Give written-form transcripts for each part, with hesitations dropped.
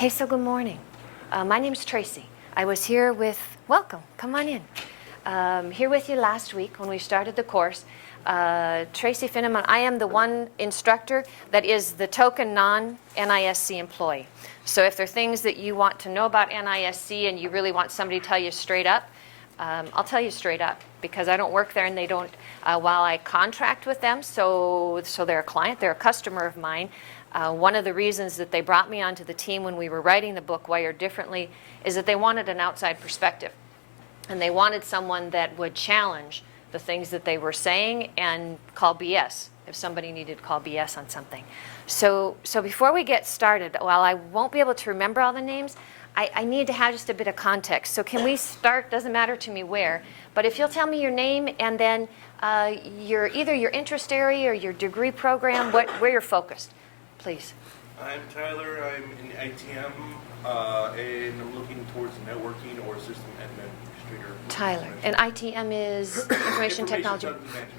Hey, so good morning. My name's Tracy. I was here with, welcome, come on in. Here with you last week when we started the course. TracyFinneman, I am the one instructor that is the token non-NISC employee. So if there are things that you want to know about NISC and you really want somebody to tell you straight up, I'll tell you straight up because I don't work there and they don't, while I contract with them, so they're a client, they're a customer of mine. One of the reasons that they brought me onto the team when we were writing the book, Wired Differently, is that they wanted an outside perspective. And they wanted someone that would challenge the things that they were saying and call BS if somebody needed to call BS on something. So before we get started, while I won't be able to remember all the names, I need to have just a bit of context. So can we start, doesn't matter to me where, but if you'll tell me your name and then either your interest area or your degree program, where you're focused, please. I'm Tyler, I'm in ITM, and I'm looking towards networking or system administrator. Tyler, and ITM is Information Technology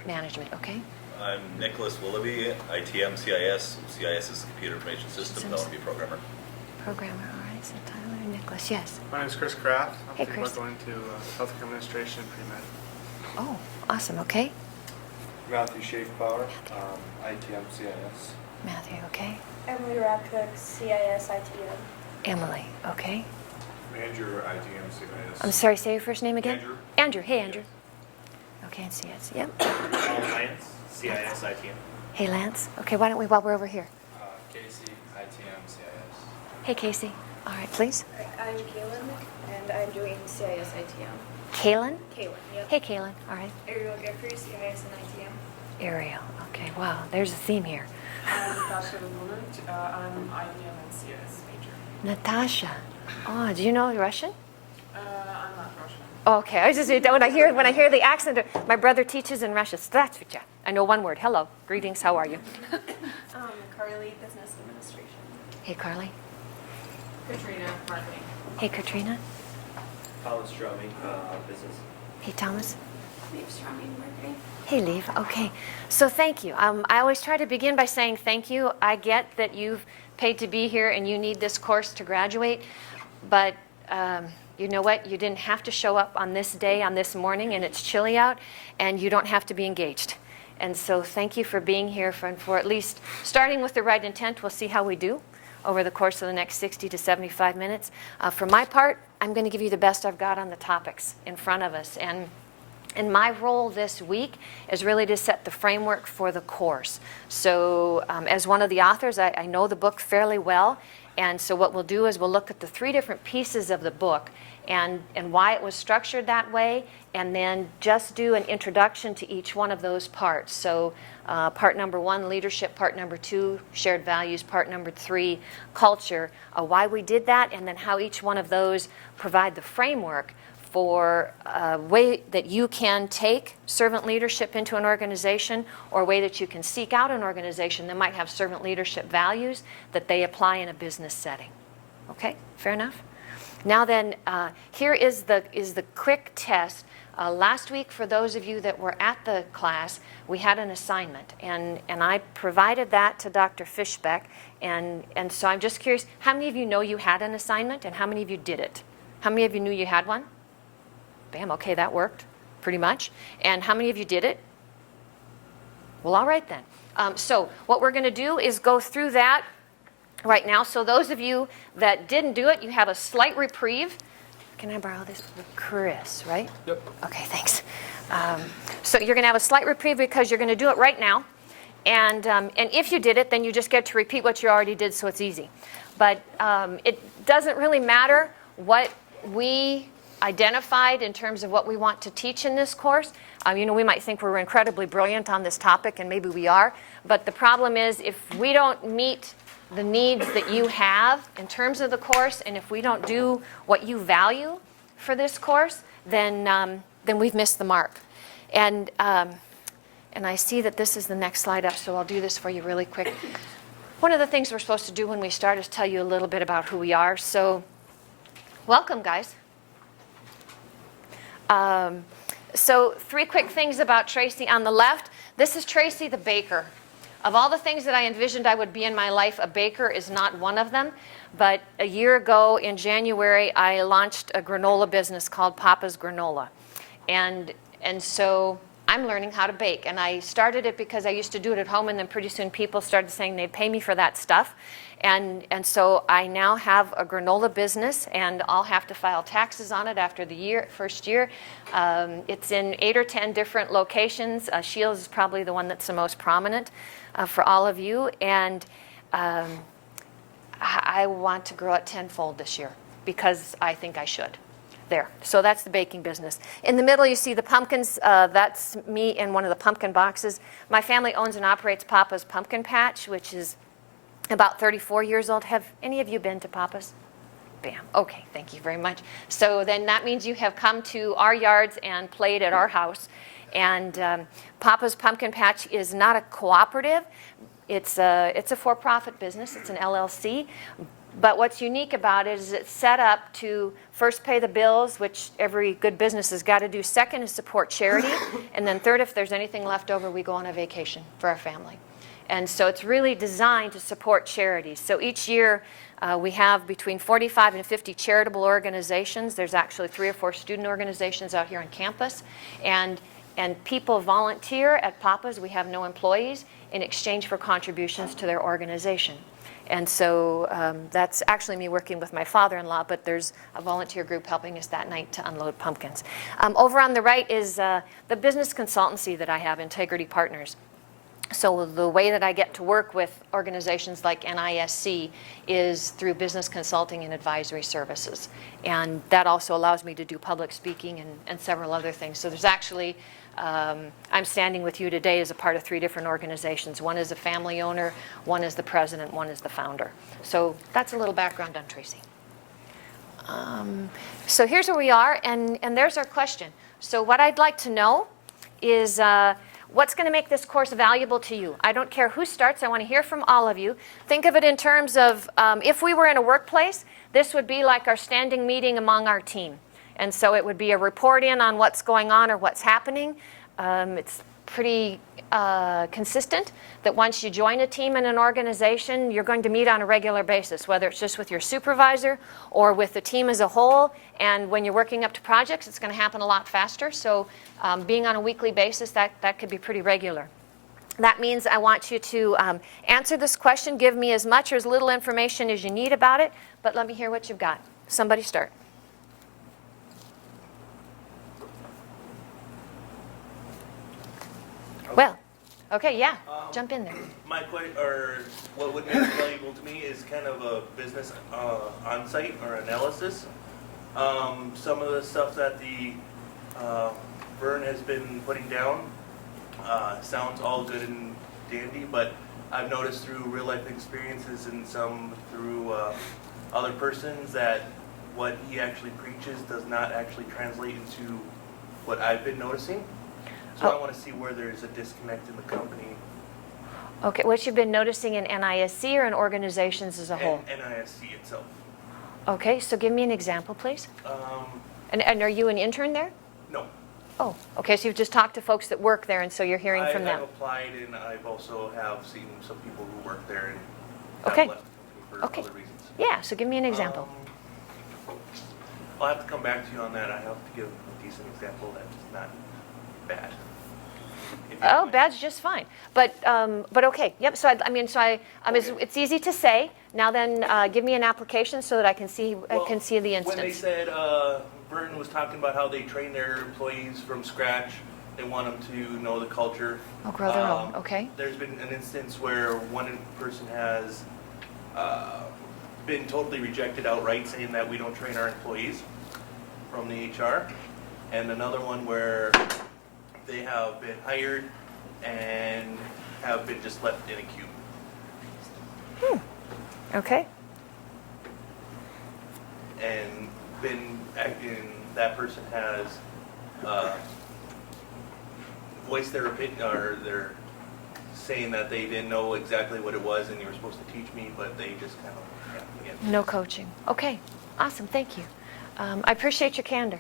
Management, okay? I'm Nicholas Willoughby, ITM CIS. CIS is Computer Information Systems. I want to be a programmer. Programmer, all right, so Tyler and Nicholas, yes. My name is Chris Kraft. I'm Hey, thinking Chris. about going to healthcare administration pre-med. Oh, awesome, okay. Matthew Schaefbauer, ITM CIS. Matthew, okay. Emily Radcook, CIS ITM. Emily, okay. Andrew, ITM CIS. I'm sorry, say your first name again? Andrew. Andrew, hey Andrew. Okay, and CS, yep. Lance, CIS, ITM. Hey Lance, okay, why don't we, while we're over here. Casey, ITM CIS. Hey Casey, all right, please. I'm Kaylin, and I'm doing CIS ITM. Kaylin? Kaylin, yep. Hey Kaylin, all right. Ariel Geoffrey, CIS and ITM. Ariel, okay, wow, there's a theme here. I'm Natasha Lulut. I'm IBM and CS major. Natasha, oh, do you know Russian? I'm not Russian. Okay, I was just when I hear the accent. My brother teaches in Russia. Здравствуйте. I know one word. Hello, greetings. How are you? Carly, Business Administration. Hey, Carly. Katrina, marketing. Hey, Katrina. Colin Stromey, business. Hey, Thomas. Leaf Strumming, Marketing. Hey, Leave. Okay, so thank you. I always try to begin by saying thank you. I get that you've paid to be here and you need this course to graduate, but you know what? You didn't have to show up on this day, on this morning, and it's chilly out, and you don't have to be engaged. And so thank you for being here for at least starting with the right intent. We'll see how we do over the course of the next 60 to 75 minutes. For my part, I'm going to give you the best I've got on the topics in front of us. And my role this week is really to set the framework for the course. So as one of the authors, I know the book fairly well. And so what we'll do is we'll look at the three different pieces of the book and why it was structured that way, and then just do an introduction to each one of those parts. So part number one, leadership. Part number two, shared values. Part number three, culture. Why we did that, and then how each one of those provide the framework for a way that you can take servant leadership into an organization, or a way that you can seek out an organization that might have servant leadership values that they apply in a business setting. Okay, fair enough? Now then, here is the quick test. Last week, for those of you that were at the class, we had an assignment, and I provided that to Dr. Fishbeck, and so I'm just curious, how many of you know you had an assignment, and how many of you did it? How many of you knew you had one? Bam, okay, that worked, pretty much. And how many of you did it? Well, all right then. So what we're going to do is go through that right now. So those of you that didn't do it, you have a slight reprieve. Can I borrow this for Chris, right? Yep. Okay, thanks. So you're going to have a slight reprieve because you're going to do it right now. And if you did it, then you just get to repeat what you already did, so it's easy. But it doesn't really matter what we identified in terms of what we want to teach in this course. You know, we might think we're incredibly brilliant on this topic, and maybe we are, but the problem is if we don't meet the needs that you have in terms of the course, and if we don't do what you value for this course, then we've missed the mark. And I see that this is the next slide up, so I'll do this for you really quick. One of the things we're supposed to do when we start is tell you a little bit about who we are. So welcome, guys. So three quick things about Tracy. On the left, this is Tracy the baker. Of all the things that I envisioned I would be in my life, a baker is not one of them. But a year ago in January, I launched a granola business called Papa's Granola. And so I'm learning how to bake. And I started it because I used to do it at home, and then pretty soon people started saying they'd pay me for that stuff. And so I now have a granola business, and I'll have to file taxes on it after the first year. It's in 8 or 10 different locations. Shields is probably the one that's the most prominent for all of you. And I want to grow it tenfold this year because I think I should. There. So that's the baking business. In the middle, you see the pumpkins. That's me in one of the pumpkin boxes. My family owns and operates Papa's Pumpkin Patch, which is about 34 years old. Have any of you been to Papa's? Bam. Okay, thank you very much. So then that means you have come to our yards and played at our house. And Papa's Pumpkin Patch is not a cooperative. It's a for-profit business. It's an LLC. But what's unique about it is it's set up to first pay the bills, which every good business has got to do. Second is support charity. And then third, if there's anything left over, we go on a vacation for our family. And so it's really designed to support charities. So each year we have between 45 and 50 charitable organizations. There's actually 3 or 4 student organizations out here on campus. And people volunteer at Papa's. We have no employees in exchange for contributions to their organization. And so that's actually me working with my father-in-law, but there's a volunteer group helping us that night to unload pumpkins. Over on the right is the business consultancy that I have, Integrity Partners. So the way that I get to work with organizations like NISC is through business consulting and advisory services. And that also allows me to do public speaking and several other things. So there's actually I'm standing with you today as a part of 3 different organizations. One is a family owner, one is the president, one is the founder. So that's a little background on Tracy. So here's where we are, and there's our question. So what I'd like to know is what's going to make this course valuable to you? I don't care who starts. I want to hear from all of you. Think of it in terms of if we were in a workplace, this would be like our standing meeting among our team. And so it would be a report in on what's going on or what's happening. It's pretty consistent that once you join a team in an organization, you're going to meet on a regular basis, whether it's just with your supervisor or with the team as a whole. And when you're working up to projects, it's going to happen a lot faster. So being on a weekly basis, that could be pretty regular. That means I want you to answer this question. Give me as much or as little information as you need about it, but let me hear what you've got. Somebody start. Well, okay, yeah, jump in there. My question, or what would make it valuable to me, is kind of a business on-site or analysis. Some of the stuff that the Vern has been putting down sounds all good and dandy, but I've noticed through real-life experiences and some through other persons that what he actually preaches does not actually translate into what I've been noticing. So I want to see where there's a disconnect in the company. Okay, what you've been noticing in NISC or in organizations as a whole? And NISC itself. Okay, so give me an example, please. And are you an intern there? No. Oh, okay, so you've just talked to folks that work there, and so you're hearing from them. I've applied, and I've also have seen some people who work there and have Okay. left for Okay. other reasons. Yeah, so give me an example. I'll have to come back to you on that. I have to give a decent example that's not bad. If you don't Oh, mind. bad's just fine. But okay, yep, so it's easy to say. Now then, give me an application so that I can see the When they instance. said, Burton was talking about how they train their employees from scratch, they want them to know the culture. Oh, grow their own, okay. There's been an instance where one person has been totally rejected outright, saying that we don't train our employees from the HR. And another one where they have been hired and have been just left in a queue. Okay, And been acting, that person has voiced their opinion, or they're saying that they didn't know exactly what it was and you were supposed to teach me, but they just kind of, again. no coaching. Okay, awesome, thank you. I appreciate your candor.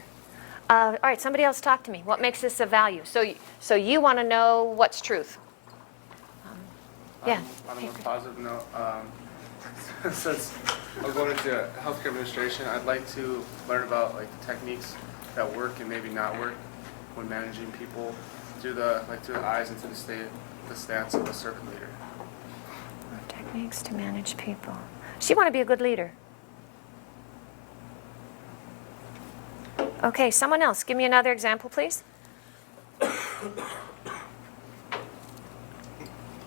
All right, somebody else talk to me. What makes this of value? So you want to know what's truth. Yeah. On a more positive note, since I'm going into healthcare administration, I'd like to learn about like the techniques that work and maybe not work when managing people through the eyes and through the stance of a servant leader. Techniques to manage people. So you want to be a good leader. Okay, someone else. Give me another example, please. I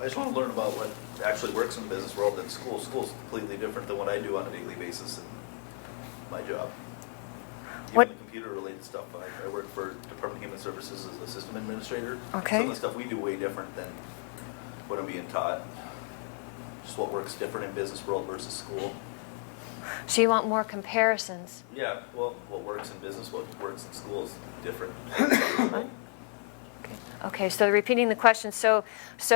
just want to learn about what actually works in the business world in school. School's completely different than what I do on a daily basis in my job. Even What- the computer-related stuff, I work for Department of Human Services as a system administrator. Okay. Some of the stuff we do way different than what I'm being taught. Just what works different in business world versus school. So you want more comparisons. Yeah, well, what works in business, what works in school is different. Okay, so repeating the question, so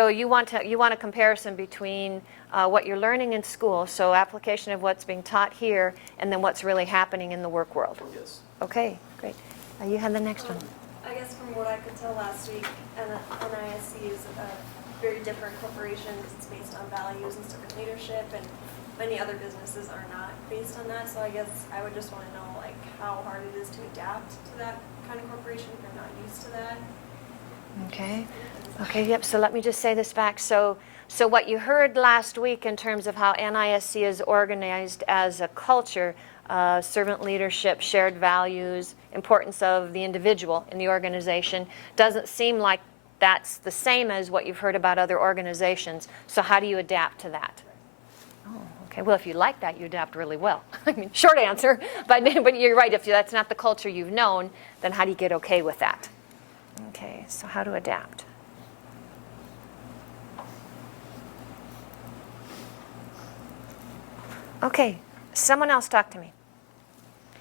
you want a comparison between what you're learning in school, so application of what's being taught here, and then what's really happening in the work world. Yes. Okay, great. You have the next one. I guess from what I could tell last week, NISC is a very different corporation because it's based on values and servant leadership, and many other businesses are not based on that. So I guess I would just want to know like how hard it is to adapt to that kind of corporation if you're not used to that. Okay. Okay, yep, so let me just say this back. So what you heard last week in terms of how NISC is organized as a culture, servant leadership, shared values, importance of the individual in the organization, doesn't seem like that's the same as what you've heard about other organizations. So how do you adapt to that? Oh, okay. Well, if you like that, you adapt really well. I mean, short answer, but you're right. If that's not the culture you've known, then how do you get okay with that? Okay, so how to adapt. Okay, someone else talk to me.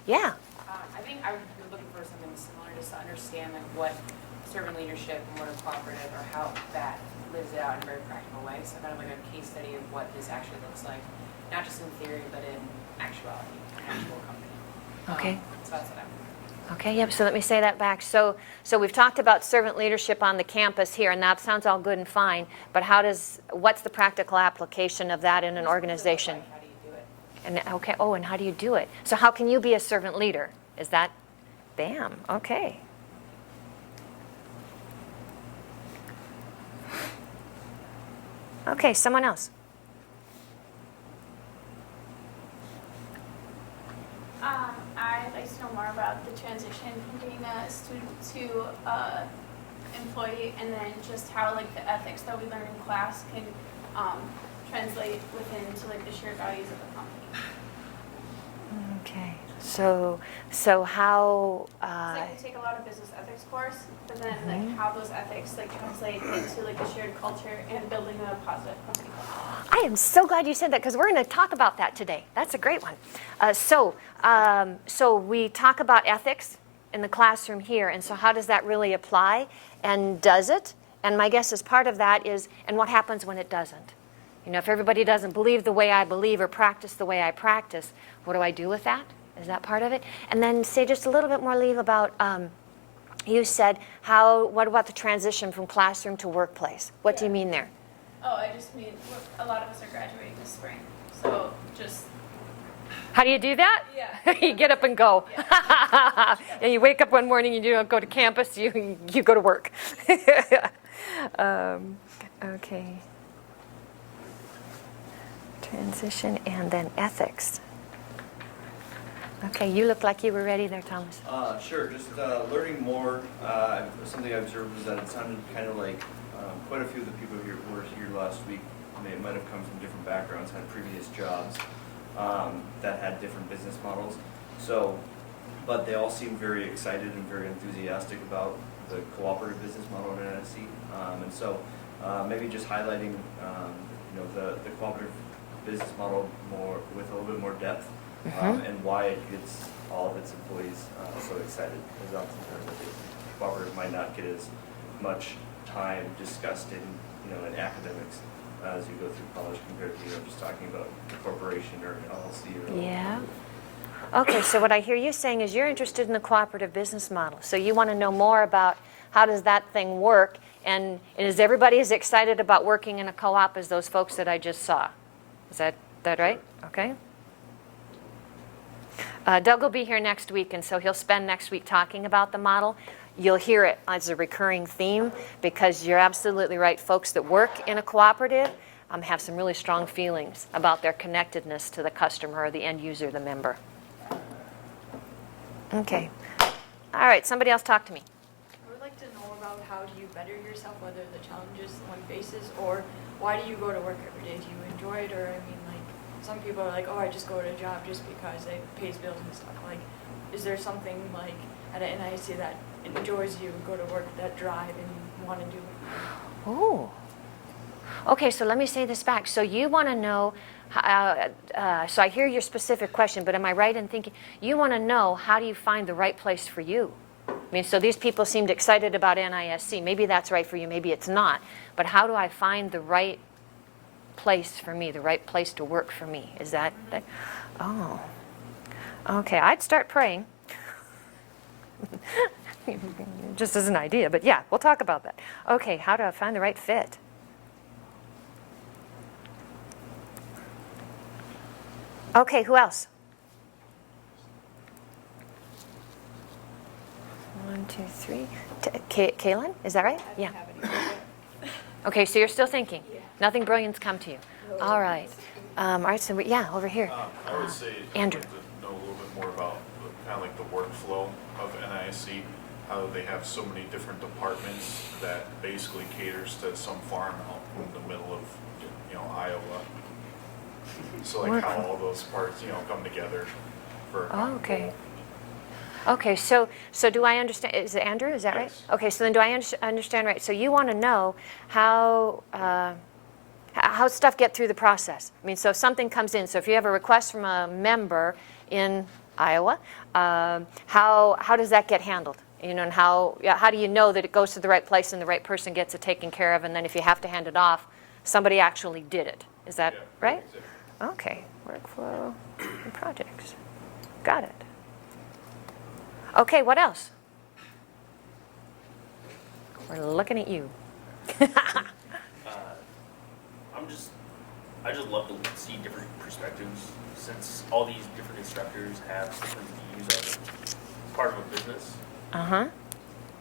Yeah. I think I would be looking for something similar just to understand like what servant leadership and what a cooperative or how that lives it out in a very practical way. So kind of like a case study of what this actually looks like, not just in theory, but in actuality, an actual company. Okay. So that's what I'm. Okay, yep, so let me say that back. So we've talked about servant leadership on the campus here, and that sounds all good and fine, but what's the practical application of that in an organization? Like, how do you do it? And okay, and how do you do it? So how can you be a servant leader? Is that, bam, okay. Okay, someone else. I'd like to know more about the transition from being a student to employee, and then just how like the ethics that we learn in class can translate within to like the shared values of the company. Okay, so how? It's like we take a lot of business ethics course, but then like how those ethics like translate into like the shared culture and building a positive company culture. I am so glad you said that because we're going to talk about that today. That's a great one. So we talk about ethics in the classroom here, and so how does that really apply, and does it? And my guess is part of that is, and what happens when it doesn't? You know, if everybody doesn't believe the way I believe or practice the way I practice, what do I do with that? Is that part of it? And then say just a little bit more, Leave, about, you said, what about the transition from classroom to workplace? What do you mean there? Oh, I just mean a lot of us are graduating this spring, so just How do you do that? Yeah. You get up and go. Yeah. And you wake up one morning and you don't go to campus, you go to work. Okay. Transition and then ethics. Okay, you look like you were ready there, Thomas. Sure, just learning more. Something I observed was that it sounded kind of like quite a few of the people who were here last week might have come from different backgrounds, had previous jobs that had different business models. So, but they all seemed very excited and very enthusiastic about the cooperative business model in NISC. And so maybe just highlighting the cooperative business model with a little bit more depth. And why it gets all of its employees so excited, as oftentimes I think cooperative might not get as much time discussed in academics as you go through college compared to just talking about a corporation or an LLC or Yeah. Okay, so what I hear you saying is you're interested in the cooperative business model. So you want to know more about how does that thing work, And is everybody as excited about working in a co-op as those folks that I just saw? Is that right? Okay. Doug will be here next week, and so he'll spend next week talking about the model. You'll hear it as a recurring theme because you're absolutely right. Folks that work in a cooperative have some really strong feelings about their connectedness to the customer or the end user, the member. Okay. All right, somebody else talk to me. I would like to know about how do you better yourself, whether the challenges one faces, or why do you go to work every day? Do you enjoy it, or I mean, like, some people are like, oh, I just go to a job just because it pays bills and stuff. Like, is there something like at an NISC that enjoys you, go to work, that drive, and you want to do it? Oh. Okay, so let me say this back. So you want to know, so I hear your specific question, but am I right in thinking, you want to know how do you find the right place for you? I mean, so these people seemed excited about NISC. Maybe that's right for you, maybe it's not. But how do I find the right place for me, the right place to work for me? Is that? Oh. Okay, I'd start praying. Just as an idea, but yeah, we'll talk about that. Okay, how do I find the right fit? Okay, who else? 1, 2, 3. Kaylin, is that right? Yeah. Okay, so you're still thinking. Yeah. Nothing brilliant's come to you. All right. All right, so yeah, over here. I would say Andrew. I'd like to know a little bit more about kind of like the workflow of NISC, how they have so many different departments that basically caters to some farm out in the middle of, Iowa. So like how all those parts, come together for a common Okay. goal. Okay, so do I understand, is it Andrew, is that right? Yes. Okay, so then do I understand right? So you want to know how stuff get through the process. I mean, so if something comes in, so if you have a request from a member in Iowa, how does that get handled? And how do you know that it goes to the right place and the right person gets it taken care of, and then if you have to hand it off, somebody actually did it. Is that right? Exactly. Okay, workflow and projects. Got it. Okay, what else? We're looking at you. I just love to see different perspectives, since all these different instructors have different views of it. Part of a business. Uh-huh.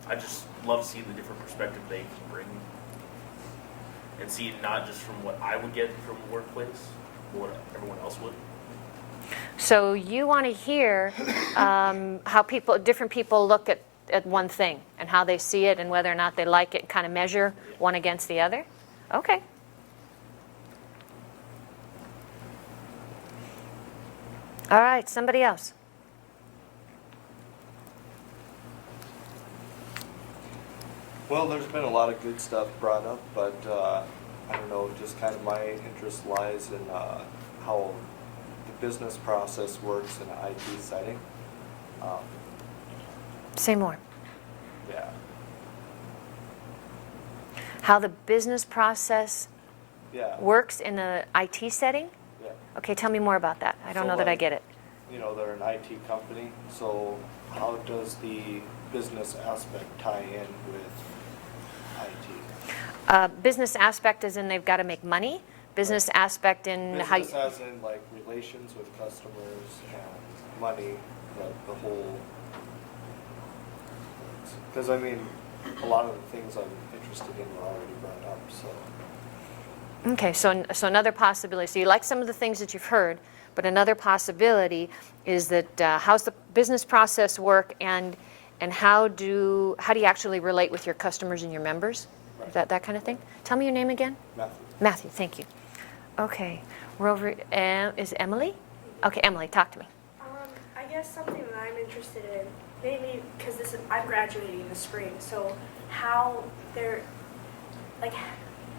I just love seeing the different perspective they can bring, and see it not just from what I would get from a workplace, but what everyone else would. So you want to hear how different people look at one thing and how they see it and whether or not they like it, and kind of measure one against the other? Okay. All right, somebody else. Well, there's been a lot of good stuff brought up, but I don't know, just kind of my interest lies in how the business process works in an IT setting. Say more. Yeah. How the business process Yeah. works in an IT setting? Yeah. Okay, tell me more about that. I don't know that I get it. They're an IT company, so how does the business aspect tie in with IT? Business aspect is in they've got to make money. Business aspect in how you... Business as in like relations with customers and money, the whole. Because I mean, a lot of the things I'm interested in were already brought up, so. Okay, so another possibility. So you like some of the things that you've heard, but another possibility is that how's the business process work, and how do you actually relate with your customers and your members? Right. Is that kind of thing? Tell me your name again. Matthew. Matthew, thank you. Okay, we're over. Is Emily? Okay, Emily, talk to me. I guess something that I'm interested in, maybe because I'm graduating in the spring, so how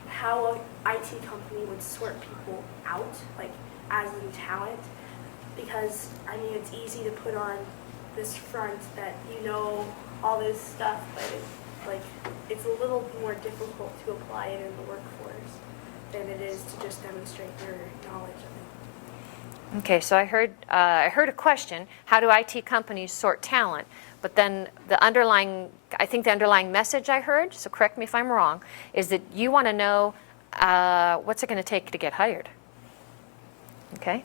how an IT company would sort people out, like as in talent, because I mean it's easy to put on this front that all this stuff, but it's a little more difficult to apply it in the workforce than it is to just demonstrate your knowledge of Okay, so I heard a question, how do IT companies sort talent? But then I think the underlying message I heard, so correct me if I'm wrong, is that you want to know what's it going to take to get hired? Okay?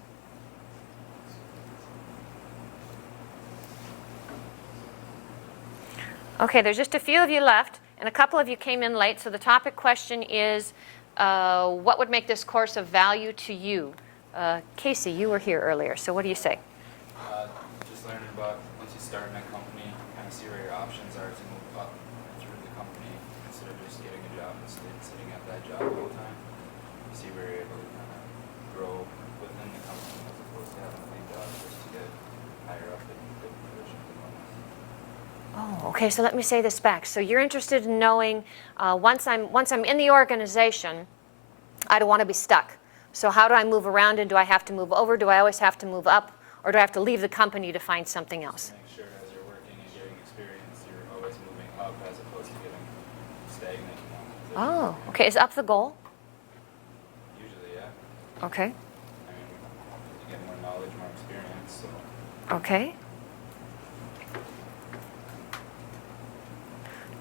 Okay, there's just a few of you left, and a couple of you came in late, so the topic question is, what would make this course of value to you? Casey, you were here earlier, so what do you say? Just learning about once you start in a company, kind of see where your options are to move up through the company instead of just getting a job and sitting at that job all the time. See where you're able to kind of grow within the company as opposed to having the same job just to get higher up in different positions and whatnot. Oh, okay, so let me say this back. So you're interested in knowing, once I'm in the organization, I don't want to be stuck. So how do I move around, and do I have to move over? Do I always have to move up? Or do I have to leave the company to find something else? Make sure as you're working and getting experience, you're always moving up as opposed to getting stagnant in one position. Oh, okay. Is up the goal? Usually, yeah. Okay. I mean, you get more knowledge, more experience, so. Okay.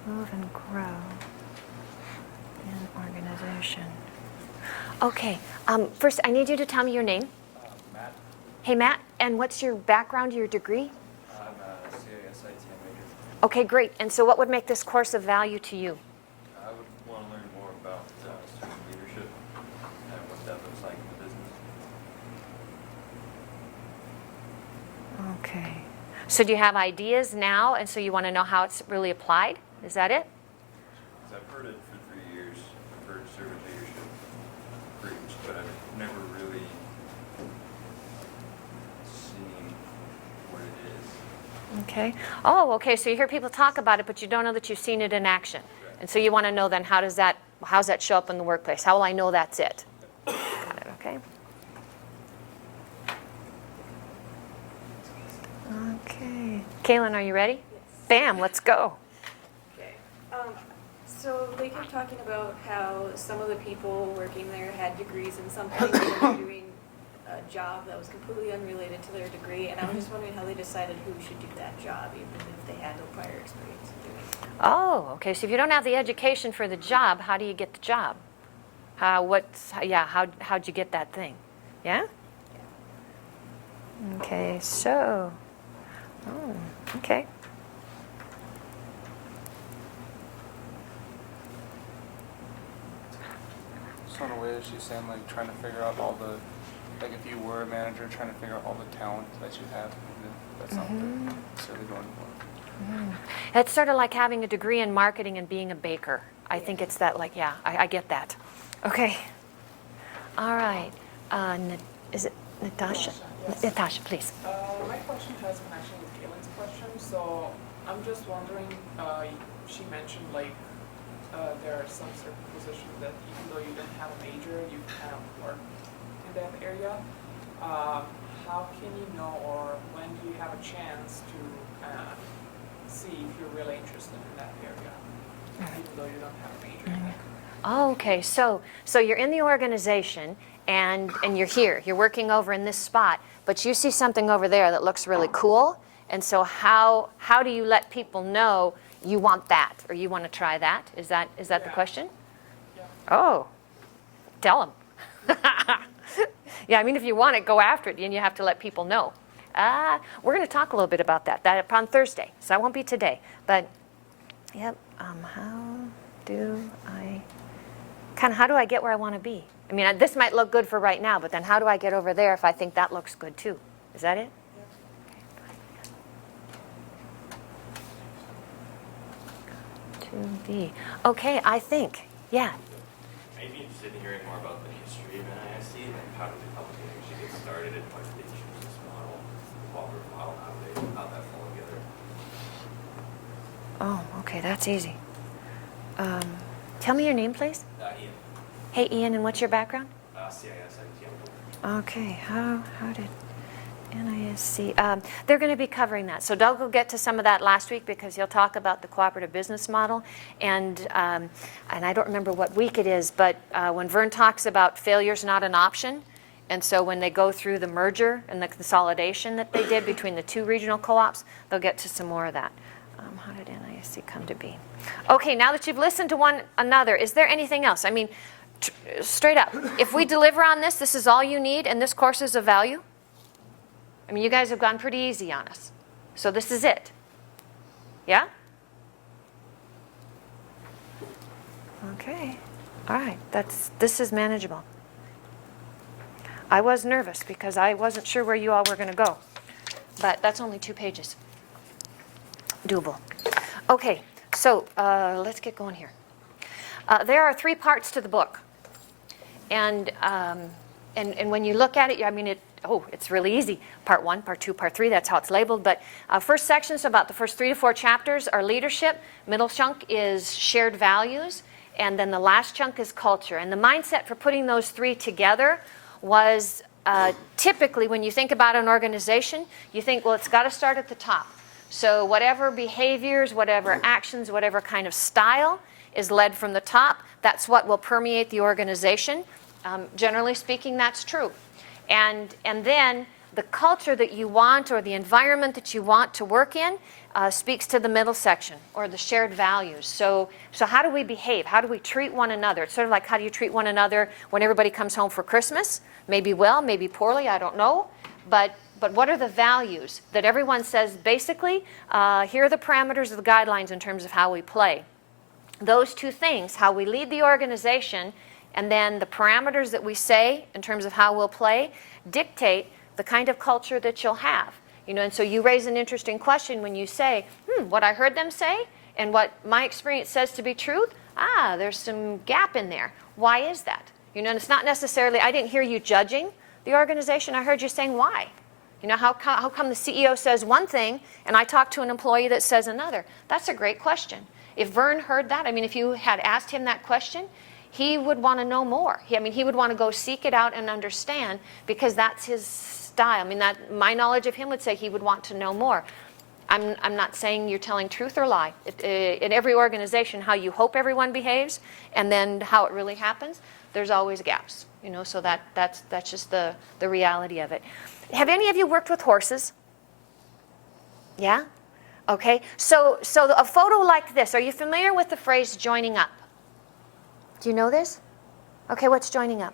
Move and grow in organization. Okay. First, I need you to tell me your name. Matt, Hey, Matt. And what's your background, your degree? I'm a CIS IT major. Okay, great. And so what would make this course of value to you? I would want to learn more about student leadership and what that looks like in the business. Okay. So do you have ideas now, and so you want to know how it's really applied? Is that it? Because I've heard it for 3 years. I've heard servant leadership preached, but I've never really seen what it is. Okay. Oh, okay. So you hear people talk about it, but you don't know that you've seen it in action. And so you want to know then how's that show up in the workplace? How will I know that's it? Got it. Okay. Okay. Kaylin, are you ready? Yes. Bam, let's go. Okay. So they kept talking about how some of the people working there had degrees in something and they were doing a job that was completely unrelated to their degree, and I was just wondering how they decided who should do that job, even if they had no prior experience in doing it. Oh, okay. So if you don't have the education for the job, how do you get the job? How'd you get that thing? Yeah? Okay, so, okay. So in a way, she's saying like trying to figure out all the, like if you were a manager, trying to figure out all the talent that you have, and if that's something necessarily going for. It's sort of like having a degree in marketing and being a baker. I think it's that, like, yeah, I get that. Okay. All right. Is it Natasha? Yes. Natasha, please. My question has been actually with Kaylin's question, so I'm just wondering, she mentioned like there are some certain positions that even though you didn't have a major, you kind of work in that area. How can you know, or when do you have a chance to kind of see if you're really interested in that area, even though you don't have a major in it? Okay, so you're in the organization and you're here. You're working over in this spot, but you see something over there that looks really cool. And so how do you let people know you want that or you want to try that? Is that the question? Yeah. Oh, tell them. Yeah, I mean, if you want it, go after it, and you have to let people know. We're going to talk a little bit about that on Thursday, so that won't be today. But, yep, how do I get where I want to be? I mean, this might look good for right now, but then how do I get over there if I think that looks good too? Is that it? To be. Okay, I think, yeah. I'd be interested in hearing more about the history of NISC, like how did the company actually get started and why did they choose this model, the cooperative model, how'd that fall together? Oh, okay, that's easy. Tell me your name, please. Ian, Hey, Ian, and what's your background? CIS, IT. Okay, how did NISC? They're going to be covering that. So Doug will get to some of that last week because he'll talk about the cooperative business model. And I don't remember what week it is, but when Vern talks about failure's not an option, And so when they go through the merger and the consolidation that they did between the two regional co-ops, they'll get to some more of that. How did NISC come to be? Okay, now that you've listened to one another, is there anything else? I mean, straight up, if we deliver on this, this is all you need, and this course is of value? I mean, you guys have gone pretty easy on us. So this is it. Yeah? Okay. All right. This is manageable. I was nervous because I wasn't sure where you all were going to go. But that's only 2 pages. Doable. Okay. So let's get going here. There are 3 parts to the book. And when you look at it, I mean, it's really easy. Part 1, Part 2, Part 3, that's how it's labeled. But first section, so about the first 3 to 4 chapters are leadership. Middle chunk is shared values. And then the last chunk is culture. And the mindset for putting those 3 together was typically when you think about an organization, you think, well, it's got to start at the top. So whatever behaviors, whatever actions, whatever kind of style is led from the top, that's what will permeate the organization. Generally speaking, that's true. And then the culture that you want or the environment that you want to work in speaks to the middle section or the shared values. So how do we behave? How do we treat one another? It's sort of like how do you treat one another when everybody comes home for Christmas? Maybe well, maybe poorly, I don't know. But what are the values that everyone says basically, here are the parameters of the guidelines in terms of how we play. Those 2 things, how we lead the organization and then the parameters that we say in terms of how we'll play, dictate the kind of culture that you'll have. You know, and so you raise an interesting question when you say, what I heard them say and what my experience says to be truth, there's some gap in there. Why is that? You know, and it's not necessarily, I didn't hear you judging the organization. I heard you saying why. You know, how come the CEO says one thing and I talk to an employee that says another? That's a great question. If Vern heard that, I mean, if you had asked him that question, he would want to know more. He would want to go seek it out and understand because that's his style. I mean, my knowledge of him would say he would want to know more. I'm not saying you're telling truth or lie. In every organization, how you hope everyone behaves and then how it really happens, there's always gaps. You know, so that's just the reality of it. Have any of you worked with horses? Yeah? Okay. So a photo like this, are you familiar with the phrase joining up? Do you know this? Okay, what's joining up?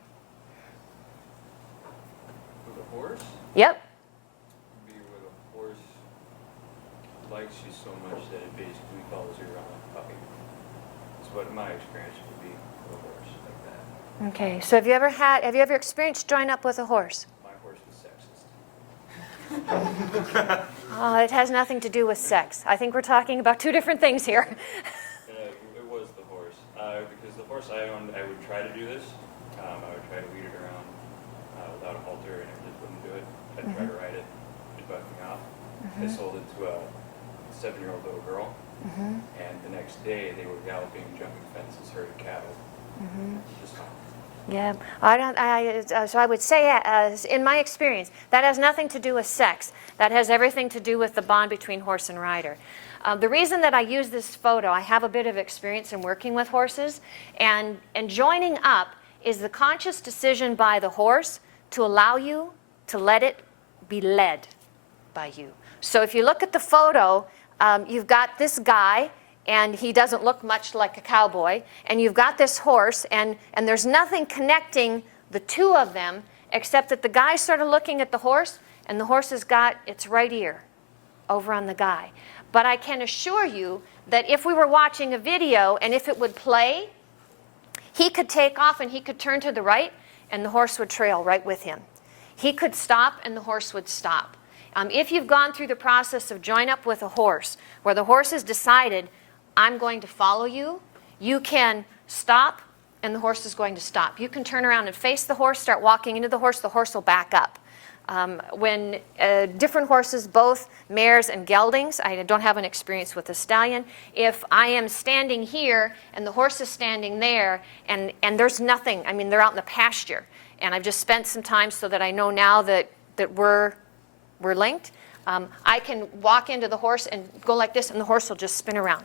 With a horse? Yep. Be with a horse likes you so much that it basically follows you around like a puppy. That's what my experience would be with a horse like that. Okay, so have you ever experienced join up with a horse? My horse was sexist. Oh, it has nothing to do with sex. I think we're talking about 2 different things here. It was the horse. Because the horse I owned, I would try to do this. I would try to lead it around without a halter, and it just wouldn't do it. I'd try to ride it. It'd buck me off. I sold it to a 7-year-old little girl, and the next day they were galloping, jumping fences, herding cattle. Just fine. Yeah, so I would say, in my experience, that has nothing to do with sex. That has everything to do with the bond between horse and rider. The reason that I use this photo, I have a bit of experience in working with horses, and joining up is the conscious decision by the horse to allow you to let it be led by you. So if you look at the photo, you've got this guy, and he doesn't look much like a cowboy, and you've got this horse, and there's nothing connecting the 2 of them except that the guy's sort of looking at the horse, and the horse has got its right ear over on the guy. But I can assure you that if we were watching a video and if it would play, he could take off and he could turn to the right, and the horse would trail right with him. He could stop and the horse would stop. If you've gone through the process of join up with a horse, where the horse has decided, I'm going to follow you, you can stop and the horse is going to stop. You can turn around and face the horse, start walking into the horse will back up. When different horses, both mares and geldings, I don't have an experience with a stallion, if I am standing here and the horse is standing there and there's nothing, I mean, they're out in the pasture, and I've just spent some time so that I know now that we're linked, I can walk into the horse and go like this and the horse will just spin around.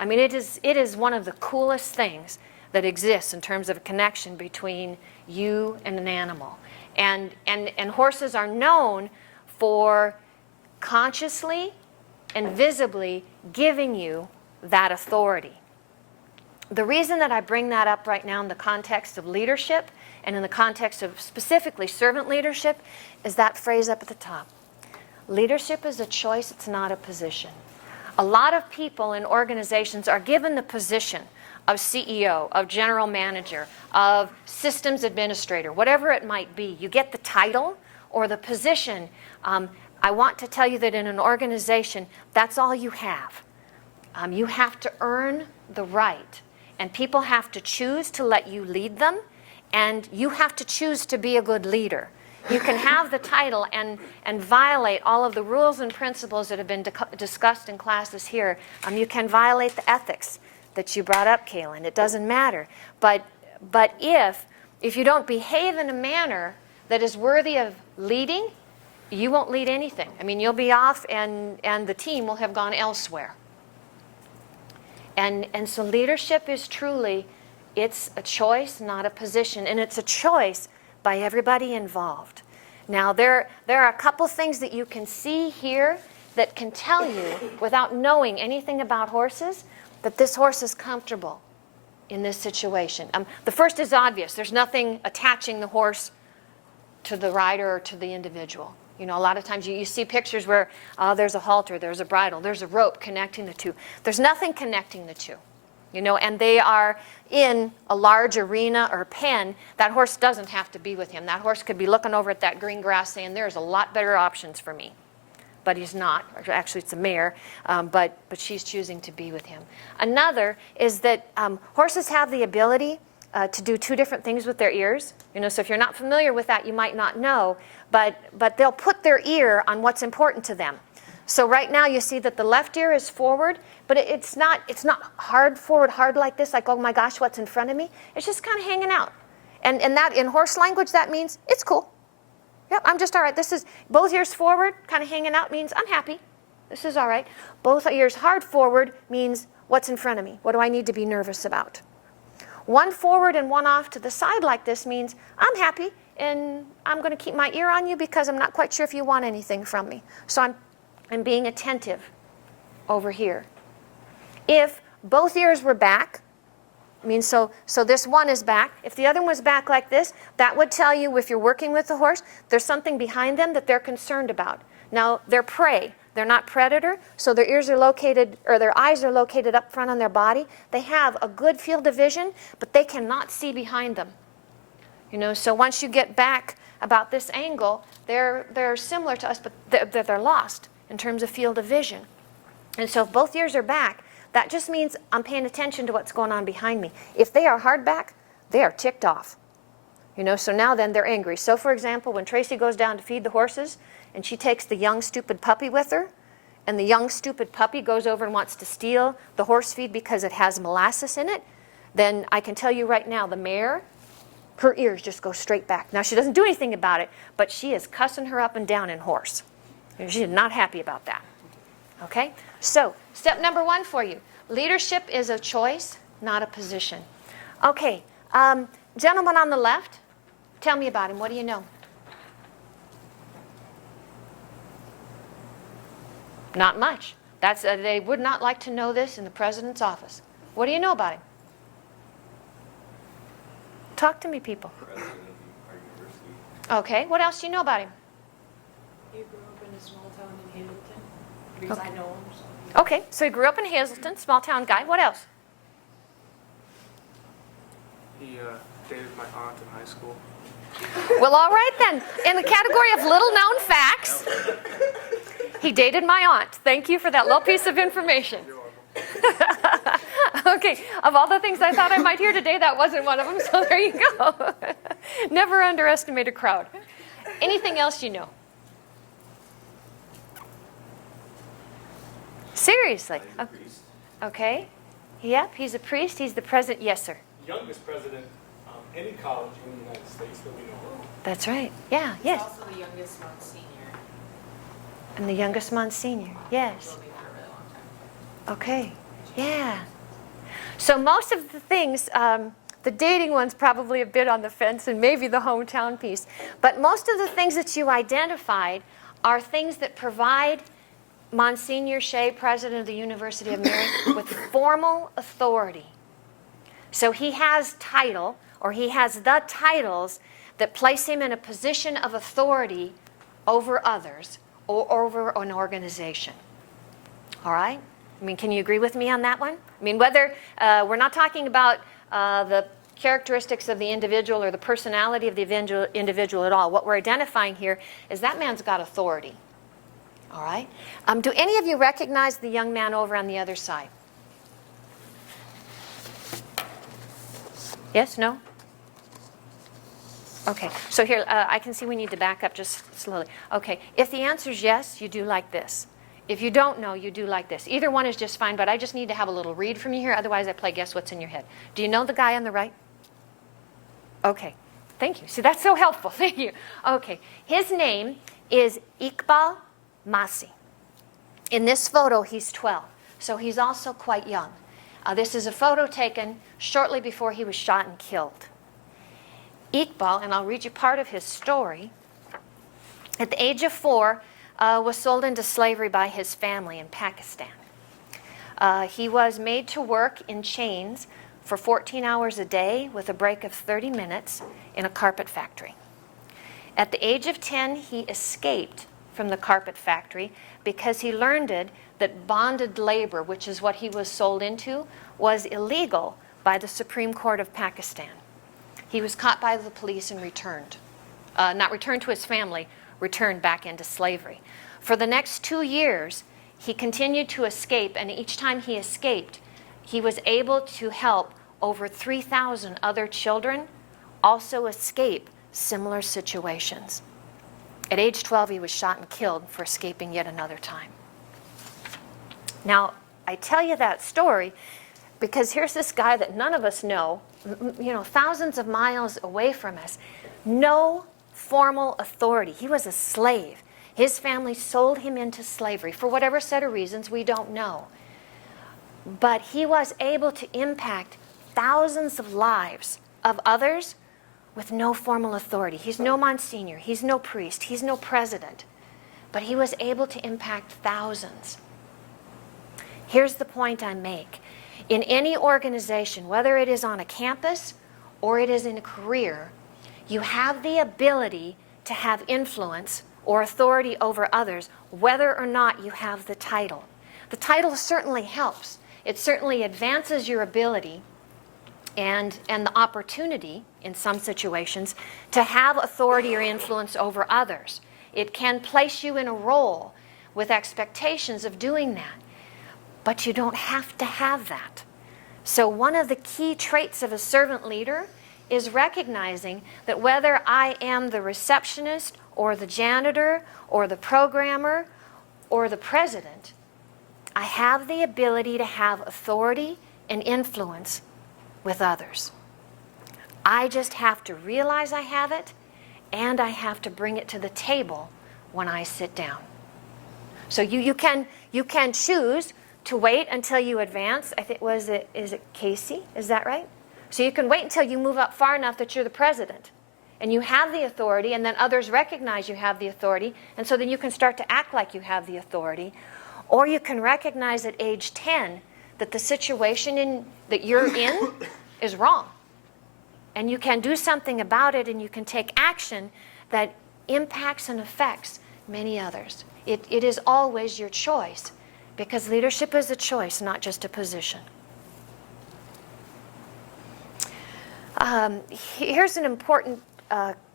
I mean, it is one of the coolest things that exists in terms of a connection between you and an animal. And horses are known for consciously and visibly giving you that authority. The reason that I bring that up right now in the context of leadership and in the context of specifically servant leadership is that phrase up at the top. Leadership is a choice, it's not a position. A lot of people in organizations are given the position of CEO, of general manager, of systems administrator, whatever it might be. You get the title or the position. I want to tell you that in an organization, that's all you have. You have to earn the right, and people have to choose to let you lead them, and you have to choose to be a good leader. You can have the title and violate all of the rules and principles that have been discussed in classes here. You can violate the ethics that you brought up, Kaylin. It doesn't matter. But if you don't behave in a manner that is worthy of leading, you won't lead anything. I mean, you'll be off and the team will have gone elsewhere. And so leadership is truly, it's a choice, not a position. And it's a choice by everybody involved. Now, there are a couple things that you can see here that can tell you, without knowing anything about horses, that this horse is comfortable in this situation. The first is obvious. There's nothing attaching the horse to the rider or to the individual. You know, a lot of times you see pictures where there's a halter, there's a bridle, there's a rope connecting the two. There's nothing connecting the two. You know, and they are in a large arena or pen. That horse doesn't have to be with him. That horse could be looking over at that green grass saying, there's a lot better options for me. But he's not. Actually, it's a mare, but she's choosing to be with him. Another is that horses have the ability to do two different things with their ears. You know, so if you're not familiar with that, you might not know. But they'll put their ear on what's important to them. So right now you see that the left ear is forward, but it's not hard forward, hard like this, like, oh my gosh, what's in front of me? It's just kind of hanging out. And that, in horse language, that means it's cool. Yep, I'm just all right. This is both ears forward, kind of hanging out, means I'm happy. This is all right. Both ears hard forward means what's in front of me? What do I need to be nervous about? One forward and one off to the side like this means I'm happy and I'm going to keep my ear on you because I'm not quite sure if you want anything from me. So I'm being attentive over here. If both ears were back, I mean, so this one is back. If the other one was back like this, that would tell you, if you're working with the horse, there's something behind them that they're concerned about. Now, they're prey. They're not predator, so their ears are located, or their eyes are located up front on their body. They have a good field of vision, but they cannot see behind them. You know, so once you get back about this angle, they're similar to us, but they're lost in terms of field of vision. And so if both ears are back, that just means I'm paying attention to what's going on behind me. If they are hard back, they are ticked off. You know, so now then they're angry. So for example, when Tracy goes down to feed the horses and she takes the young stupid puppy with her, and the young stupid puppy goes over and wants to steal the horse feed because it has molasses in it, then I can tell you right now, the mare, her ears just go straight back. Now she doesn't do anything about it, but she is cussing her up and down in horse. She's not happy about that. Okay? So, step number one for you. Leadership is a choice, not a position. Okay, gentleman on the left, tell me about him. What do you know? Not much. They would not like to know this in the president's office. What do you know about him? Talk to me, people. President of our university. Okay, what else do you know about him? He grew up in a small town in Hamilton, because I know him. So. Okay, so he grew up in Hazleton, small town guy. What else? He dated my aunt in high school. Well, all right then. In the category of little known facts, he dated my aunt. Thank you for that little piece of information. Okay, of all the things I thought I might hear today, that wasn't one of them, so there you go. Never underestimate a crowd. Anything else you know? Seriously? He's a priest. Okay. Yep, he's a priest. He's the president. Yes, sir. Youngest president any college in the United States that we know of. That's right. Yeah, yes. He's also the youngest Monsignor. And the youngest Monsignor. Yes. Will be for a really long time. Okay. Yeah. So most of the things The dating one's probably a bit on the fence, and maybe the hometown piece. But most of the things that you identified are things that provide Monsignor Shea, president of the University of Mary, with formal authority. So he has title, or he has the titles that place him in a position of authority over others or over an organization. All right? I mean, can you agree with me on that one? I mean, whether we're not talking about the characteristics of the individual or the personality of the individual at all. What we're identifying here is that man's got authority. All right? Do any of you recognize the young man over on the other side? Yes? No? Okay. So here, I can see we need to back up just slowly. Okay. If the answer is yes, you do like this. If you don't know, you do like this. Either one is just fine, but I just need to have a little read from you here. Otherwise, I play guess what's in your head. Do you know the guy on the right? Okay. Thank you. See, that's so helpful. Thank you. Okay. His name is Iqbal Masih. In this photo, he's 12. So he's also quite young. This is a photo taken shortly before he was shot and killed. Iqbal, and I'll read you part of his story, at the age of 4, was sold into slavery by his family in Pakistan. He was made to work in chains for 14 hours a day with a break of 30 minutes in a carpet factory. At the age of 10, he escaped from the carpet factory because he learned that bonded labor, which is what he was sold into, was illegal by the Supreme Court of Pakistan. He was caught by the police and returned. Not returned to his family, returned back into slavery. For the next 2 years, he continued to escape, and each time he escaped, he was able to help over 3,000 other children also escape similar situations. At age 12, he was shot and killed for escaping yet another time. Now, I tell you that story because here's this guy that none of us know, thousands of miles away from us, no formal authority. He was a slave. His family sold him into slavery for whatever set of reasons we don't know. But he was able to impact thousands of lives of others with no formal authority. He's no Monsignor. He's no priest. He's no president. But he was able to impact thousands. Here's the point I make. In any organization, whether it is on a campus or it is in a career, you have the ability to have influence or authority over others, whether or not you have the title. The title certainly helps. It certainly advances your ability and the opportunity, in some situations, to have authority or influence over others. It can place you in a role with expectations of doing that. But you don't have to have that. So one of the key traits of a servant leader is recognizing that whether I am the receptionist or the janitor or the programmer or the president, I have the ability to have authority and influence with others. I just have to realize I have it, and I have to bring it to the table when I sit down. So you can choose to wait until you advance. Is it Casey? Is that right? So you can wait until you move up far enough that you're the president and you have the authority, and then others recognize you have the authority, and so then you can start to act like you have the authority. Or you can recognize at age 10 that the situation that you're in is wrong. And you can do something about it, and you can take action that impacts and affects many others. It is always your choice, because leadership is a choice, not just a position. Here's an important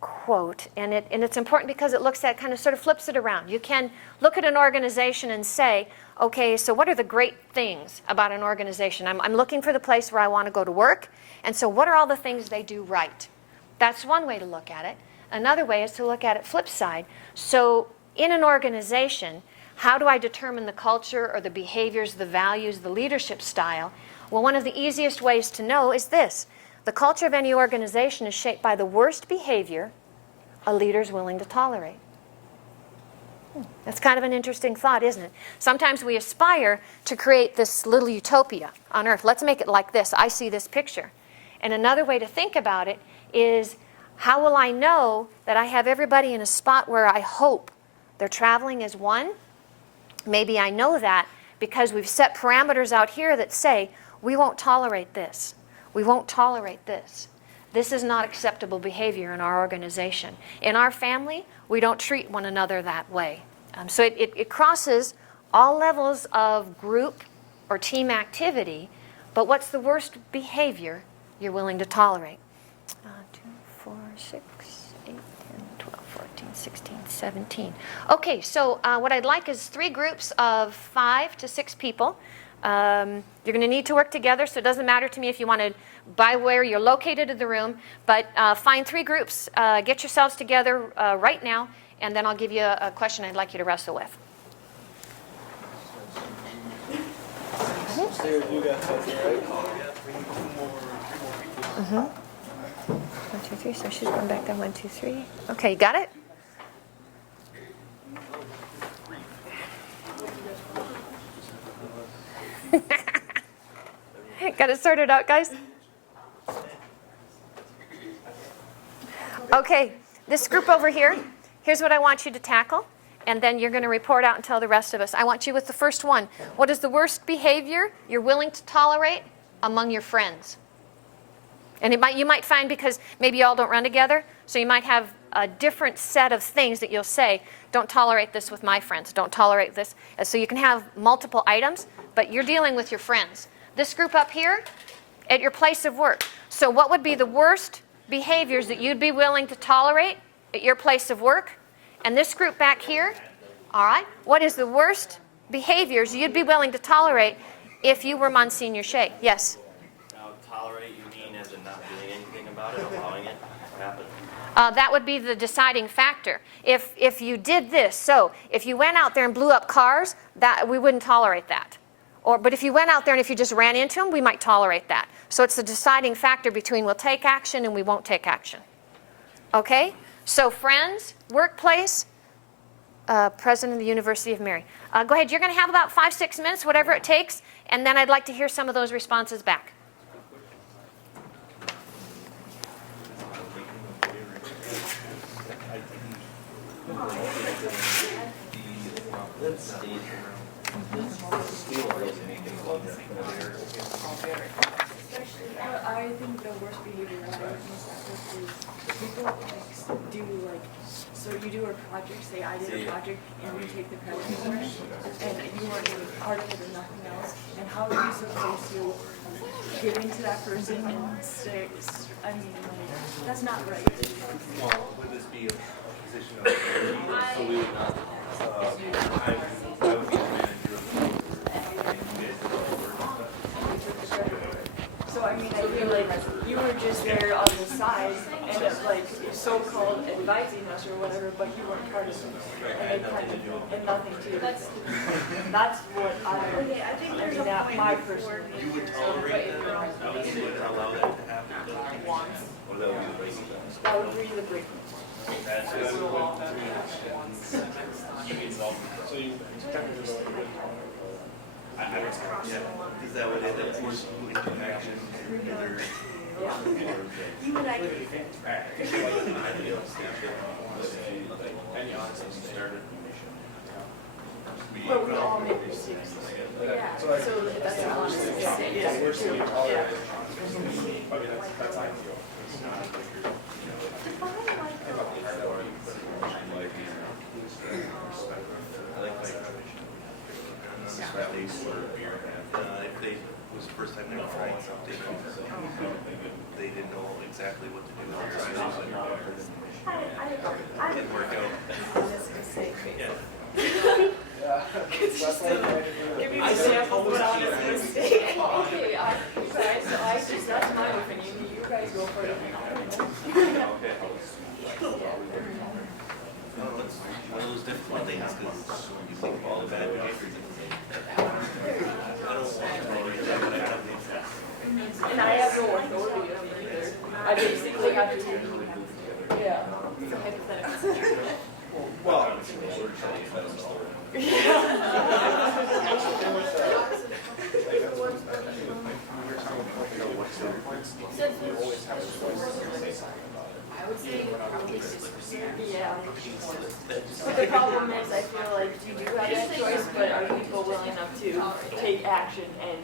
quote, and it's important because it looks at, kind of sort of flips it around. You can look at an organization and say, okay, so what are the great things about an organization? I'm looking for the place where I want to go to work, and so what are all the things they do right? That's one way to look at it. Another way is to look at it flip side. So in an organization, how do I determine the culture or the behaviors, the values, the leadership style? Well, one of the easiest ways to know is this. The culture of any organization is shaped by the worst behavior a leader is willing to tolerate. That's kind of an interesting thought, isn't it? Sometimes we aspire to create this little utopia on earth. Let's make it like this. I see this picture. And another way to think about it is, how will I know that I have everybody in a spot where I hope they're traveling as one? Maybe I know that because we've set parameters out here that say, we won't tolerate this. We won't tolerate this. This is not acceptable behavior in our organization. In our family, we don't treat one another that way. So it crosses all levels of group or team activity, but what's the worst behavior you're willing to tolerate? 2, 4, 6, 8, 10, 12, 14, 16, 17. Okay, so what I'd like is 3 groups of 5 to 6 people. You're going to need to work together, so it doesn't matter to me if you want to, by where you're located in the room, but find 3 groups, get yourselves together right now, and then I'll give you a question I'd like you to wrestle with. Stay with you guys, right? Mm-hmm. 1, 2, 3. So she's going back down. 1, 2, 3. Okay, you got it? Got it sorted out, guys? Okay, this group over here, here's what I want you to tackle. And then you're going to report out and tell the rest of us. I want you with the first one. What is the worst behavior you're willing to tolerate among your friends? And you might find, because maybe you all don't run together, so you might have a different set of things that you'll say, don't tolerate this with my friends, don't tolerate this. And so you can have multiple items, but you're dealing with your friends. This group up here, at your place of work. So what would be the worst behaviors that you'd be willing to tolerate at your place of work? And this group back here, all right, what is the worst behaviors you'd be willing to tolerate if you were Monsignor Shea? Yes? Now, tolerate, you mean as in not doing anything about it, allowing it to happen? That would be the deciding factor. If you did this, so if you went out there and blew up cars, that we wouldn't tolerate that. But if you went out there and if you just ran into them, we might tolerate that. So it's the deciding factor between we'll take action and we won't take action. Okay? So friends, workplace, president of the University of Mary. Go ahead. You're going to have about 5-6 minutes, whatever it takes, and then I'd like to hear some of those responses back. I think the worst behavior that I witnessed at work is people do so you do a project, say I did a project, and you take the credit for it, and you weren't even part of it or nothing else, and how are you supposed to get into that person and say, I mean, that's not right. Well, would this be a position of so we would not, I would be the manager of the group, and you guys would all work on that. So I mean, I feel like you were just there on the side and so-called advising us or whatever, but you weren't part of it, and they kind of and nothing to. That's what I think there's my personal. You would tolerate that, you would allow that to happen, or that would be the breaking point? That would be the breaking That's what I would So you technically yeah, because that would end up forcing you into action, either. You would like. But we all make mistakes. Yeah. So that's an honest mistake. yeah, we're still tolerant. I mean, that's ideal. If they was the first time they were trying something, they didn't know exactly what to do with their items, and it didn't work out. Give me an example of what honest mistake. Okay, that's my opinion. You guys go for it. No, it's one of those difficult things because you think of all the bad behaviors. I don't want to tolerate that, but I have these. And I have no authority of it either. I basically have to do. Yeah. It's a hypothetical scenario. Well, So I would say probably Yeah. But the problem is, I feel like you do have that choice, but are people willing enough to take action and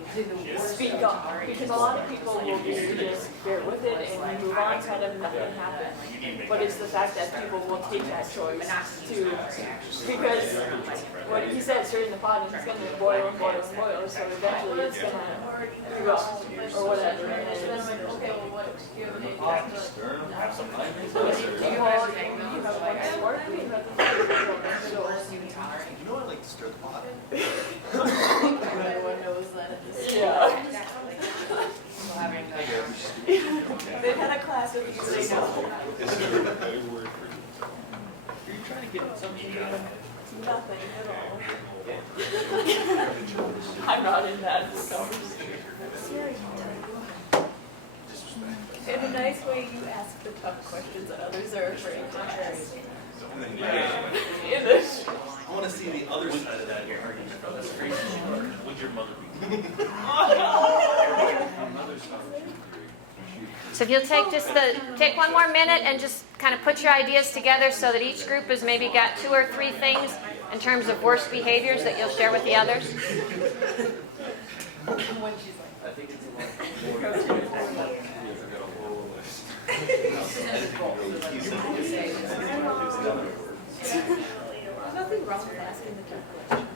speak up? Because a lot of people will just bear with it and move on, kind of nothing happens. But it's the fact that people will take that choice to, because what he said, stirring the pot, and it's gonna boil and boil and boil, so eventually it's gonna go, or whatever. And Have some do you have one sport? Do you have the You know I like to stir the pot. Everyone knows that. Yeah. They've had a class with you, they know. Are you trying to get something out of it? Nothing at all. I'm not in that conversation. In a nice way, you ask the tough questions that others are afraid to ask. In this. I want to see the other side of that argument. That's crazy. Would your mother be? So if you'll take one more minute and just kind of put your ideas together so that each group has maybe got 2 or 3 things in terms of worst behaviors that you'll share with the others. I think it's There's nothing wrong with asking the tough questions.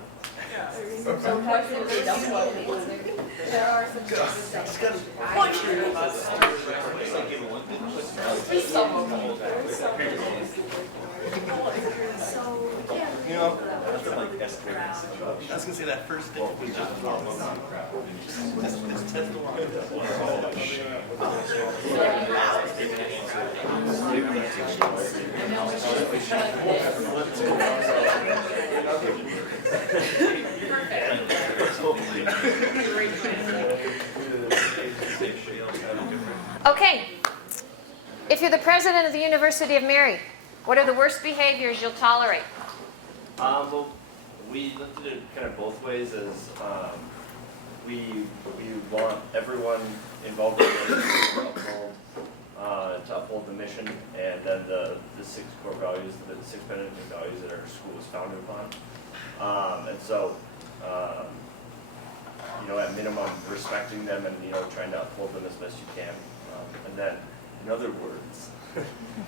Some questions are dumb questions. There are some questions that Just gotta- There's some of them. There's some You know, nothing like escalating situation. I was gonna say that first thing was just a problem. Just test the water. Okay. If you're the president of the University of Mary, what are the worst behaviors you'll tolerate? Well, we looked at it kind of both ways as we want everyone involved in it to uphold the mission and then the 6 core values, the 6 Benedictine values that our school was founded upon. And so, at minimum, respecting them and, trying to uphold them as best you can. And then, in other words,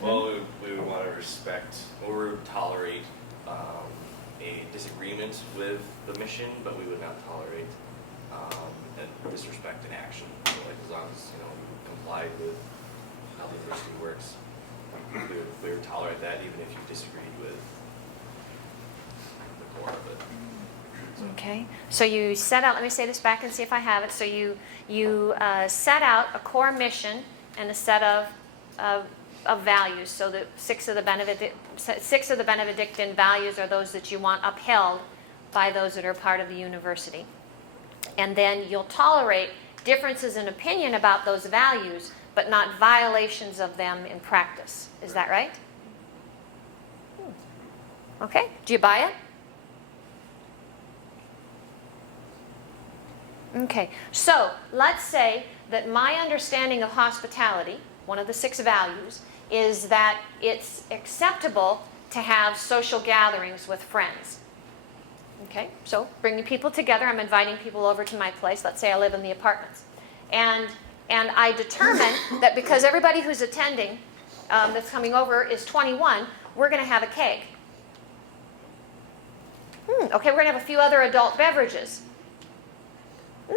well, we would want to respect or we would tolerate a disagreement with the mission, but we would not tolerate disrespect in action. So, as long as you complied with how the university works, we would tolerate that even if you disagreed with the core of it. Okay. So you set out, let me say this back and see if I have it. So you set out a core mission and a set of values. So the 6 of the Benedictine values are those that you want upheld by those that are part of the university. And then you'll tolerate differences in opinion about those values, but not violations of them in practice. Is that right? Okay. Do you buy it? Okay. So let's say that my understanding of hospitality, one of the 6 values, is that it's acceptable to have social gatherings with friends. Okay, so bringing people together, I'm inviting people over to my place. Let's say I live in the apartments. And I determine that because everybody who's attending that's coming over is 21, we're going to have a cake. Okay, we're going to have a few other adult beverages.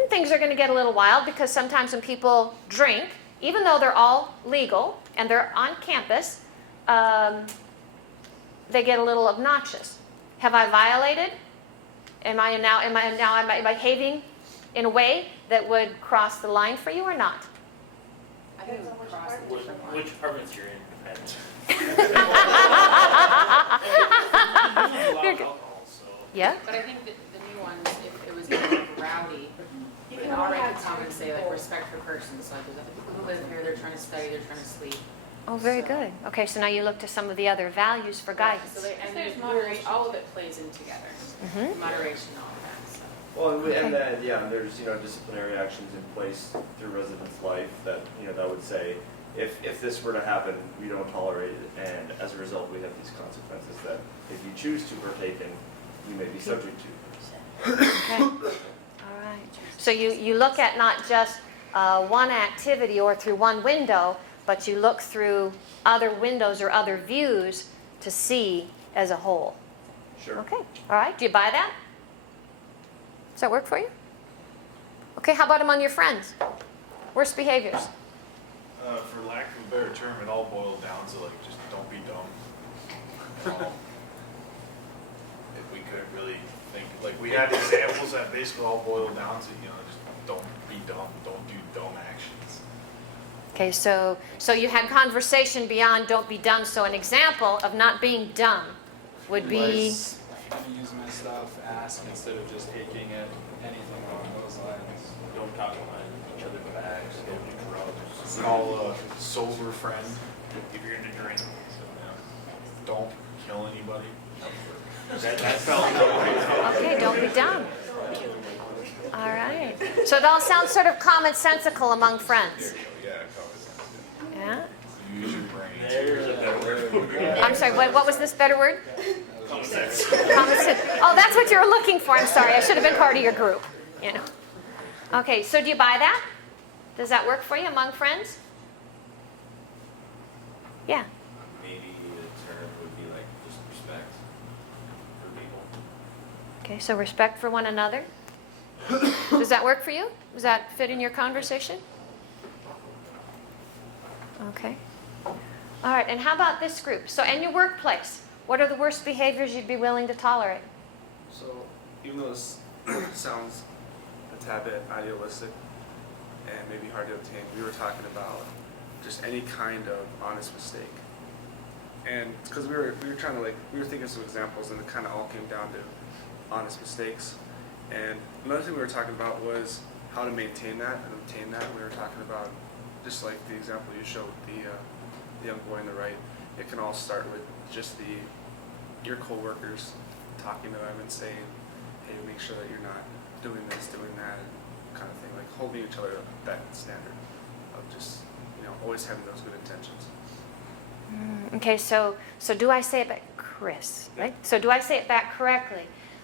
Things are going to get a little wild because sometimes when people drink, even though they're all legal and they're on campus, they get a little obnoxious. Have I violated? Am I behaving in a way that would cross the line for you or not? I think it would cross the different line. Which apartments you're in depends. Yeah? But I think that the new ones, if it was more rowdy, you can already come and say, like, respect for persons. Like, there's other people who live here, they're trying to study, they're trying to sleep. Oh, very good. Okay, so now you look to some of the other values for guidance. So there's moderation, all of it plays in together. Moderation, all of that, so. well, and then, there's, disciplinary actions in place through residence life that, that would say, if this were to happen, we don't tolerate it, and as a result, we have these consequences that if you choose to partake in, you may be subject to. Okay. All right. So you look at not just one activity or through one window, but you look through other windows or other views to see as a whole. Sure. Okay. All right. Do you buy that? Does that work for you? Okay. How about among your friends? Worst behaviors? For lack of a better term, it all boiled down to like, just don't be dumb. If we couldn't really think, like we had examples that basically all boiled down to, just don't be dumb, don't do dumb actions. Okay. So you had conversation beyond don't be dumb. So an example of not being dumb would be. Use my stuff, ask instead of just taking it, anything along those lines. Don't talk behind each other's backs, don't do drugs. Call a sober friend if you're into drink. Don't kill anybody. That felt Okay, don't be dumb. All right. So it all sounds sort of commonsensical among friends. Yeah? Use your brain. There's a better word. I'm sorry, what was this better word? Common sense. Oh, that's what you were looking for. I'm sorry. I should have been part of your group. Okay, so do you buy that? Does that work for you among friends? Yeah. Maybe the term would be like just respect for people. Okay, so respect for one another. Does that work for you? Does that fit in your conversation? Okay. All right, and how about this group? So in your workplace, what are the worst behaviors you'd be willing to tolerate? So even though this sounds a tad bit idealistic and maybe hard to obtain, we were talking about just any kind of honest mistake. And because we were trying to we were thinking of some examples, and it kind of all came down to honest mistakes. And another thing we were talking about was how to maintain that and obtain that. We were talking about just like the example you showed, the young boy on the right. It can all start with just your coworkers talking to them and saying, hey, make sure that you're not doing this, doing that, kind of thing, like holding each other up to that standard of just, always having those good intentions. Okay, so do I say it back, Chris, right? So do I say it back correctly?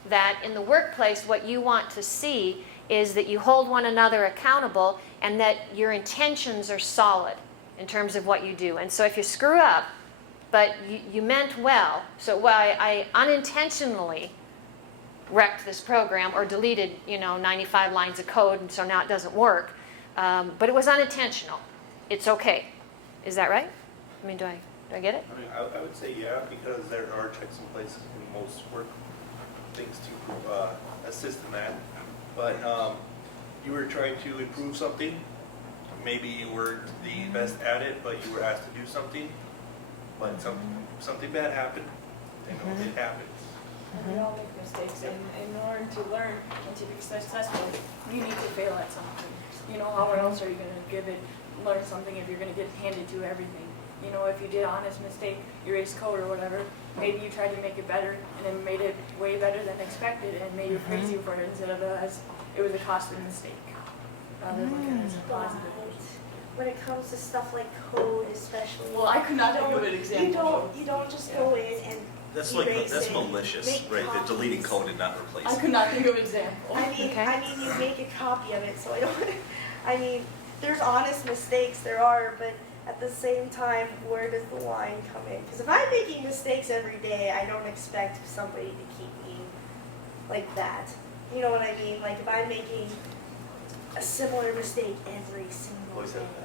That in the workplace, what you want to see is that you hold one another accountable and that your intentions are solid in terms of what you do. And so if you screw up, but you meant well, so I unintentionally wrecked this program or deleted, 95 lines of code, and so now it doesn't work, but it was unintentional. It's okay. Is that right? I mean, do I get it? I mean, I would say yeah, because there are checks in place in most work things to assist in that. But you were trying to improve something. Maybe you weren't the best at it, but you were asked to do something. But something bad happened. It happens. And we all make mistakes, and in order to learn and to be successful, you need to fail at something. How else are you going to learn something if you're going to get handed to everything? If you did an honest mistake, you erased code or whatever, maybe you tried to make it better and then made it way better than expected and made you praise you for it instead of as it was a costly mistake. Rather than looking at it as a positive. When it comes to stuff like code, especially. Well, I could not think of an example. You don't just go in and That's erase that's it, malicious, make right? The deleting copies. code and not replacing. I could not think of an example. I mean, you make a copy of it, so I don't. I mean, there's honest mistakes, there are, but at the same time, where does the line come in? Because if I'm making mistakes every day, I don't expect somebody to keep me like that. You know what I mean? Like if I'm making a similar mistake every single Always day. have that.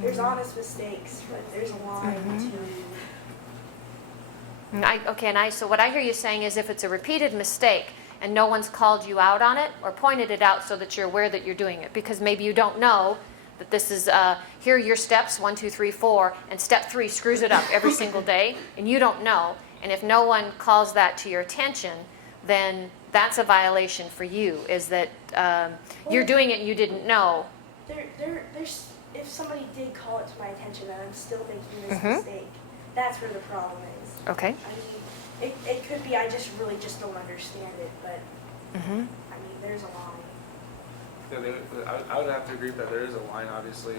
There's honest mistakes, but there's a line to. So what I hear you saying is if it's a repeated mistake and no one's called you out on it or pointed it out so that you're aware that you're doing it, because maybe you don't know that this is, here are your steps, 1, 2, 3, 4, and step 3 screws it up every single day, and you don't know, and if no one calls that to your attention, then that's a violation for you, is that you're doing it and you didn't know. There's if somebody did call it to my attention that I'm still making this mistake, that's where the problem is. Okay. I mean, it could be I really just don't understand it, but I mean, there's a line. Yeah, I would have to agree that there is a line, obviously.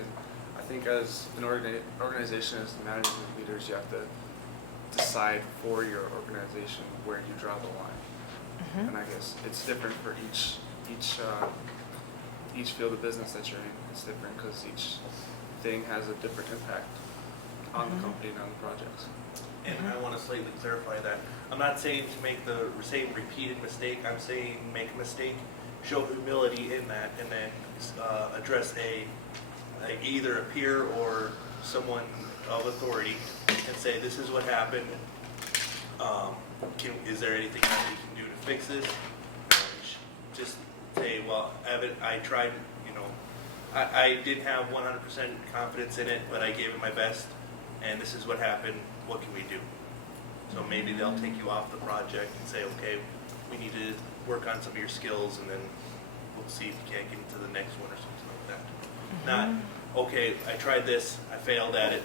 I think as an organization, as management leaders, you have to decide for your organization where you draw the line. And I guess it's different for each field of business that you're in. It's different because each thing has a different impact on the company and on the projects. And I want to slightly clarify that. I'm not saying to make the same repeated mistake. I'm saying make a mistake, show humility in that, and then address either a peer or someone of authority and say, this is what happened. Is there anything that we can do to fix this? Just say, well, Evan, I tried, I didn't have 100% confidence in it, but I gave it my best, and this is what happened. What can we do? So maybe they'll take you off the project and say, okay, we need to work on some of your skills, and then we'll see if you can't get into the next one or something like that. Not, okay, I tried this, I failed at it,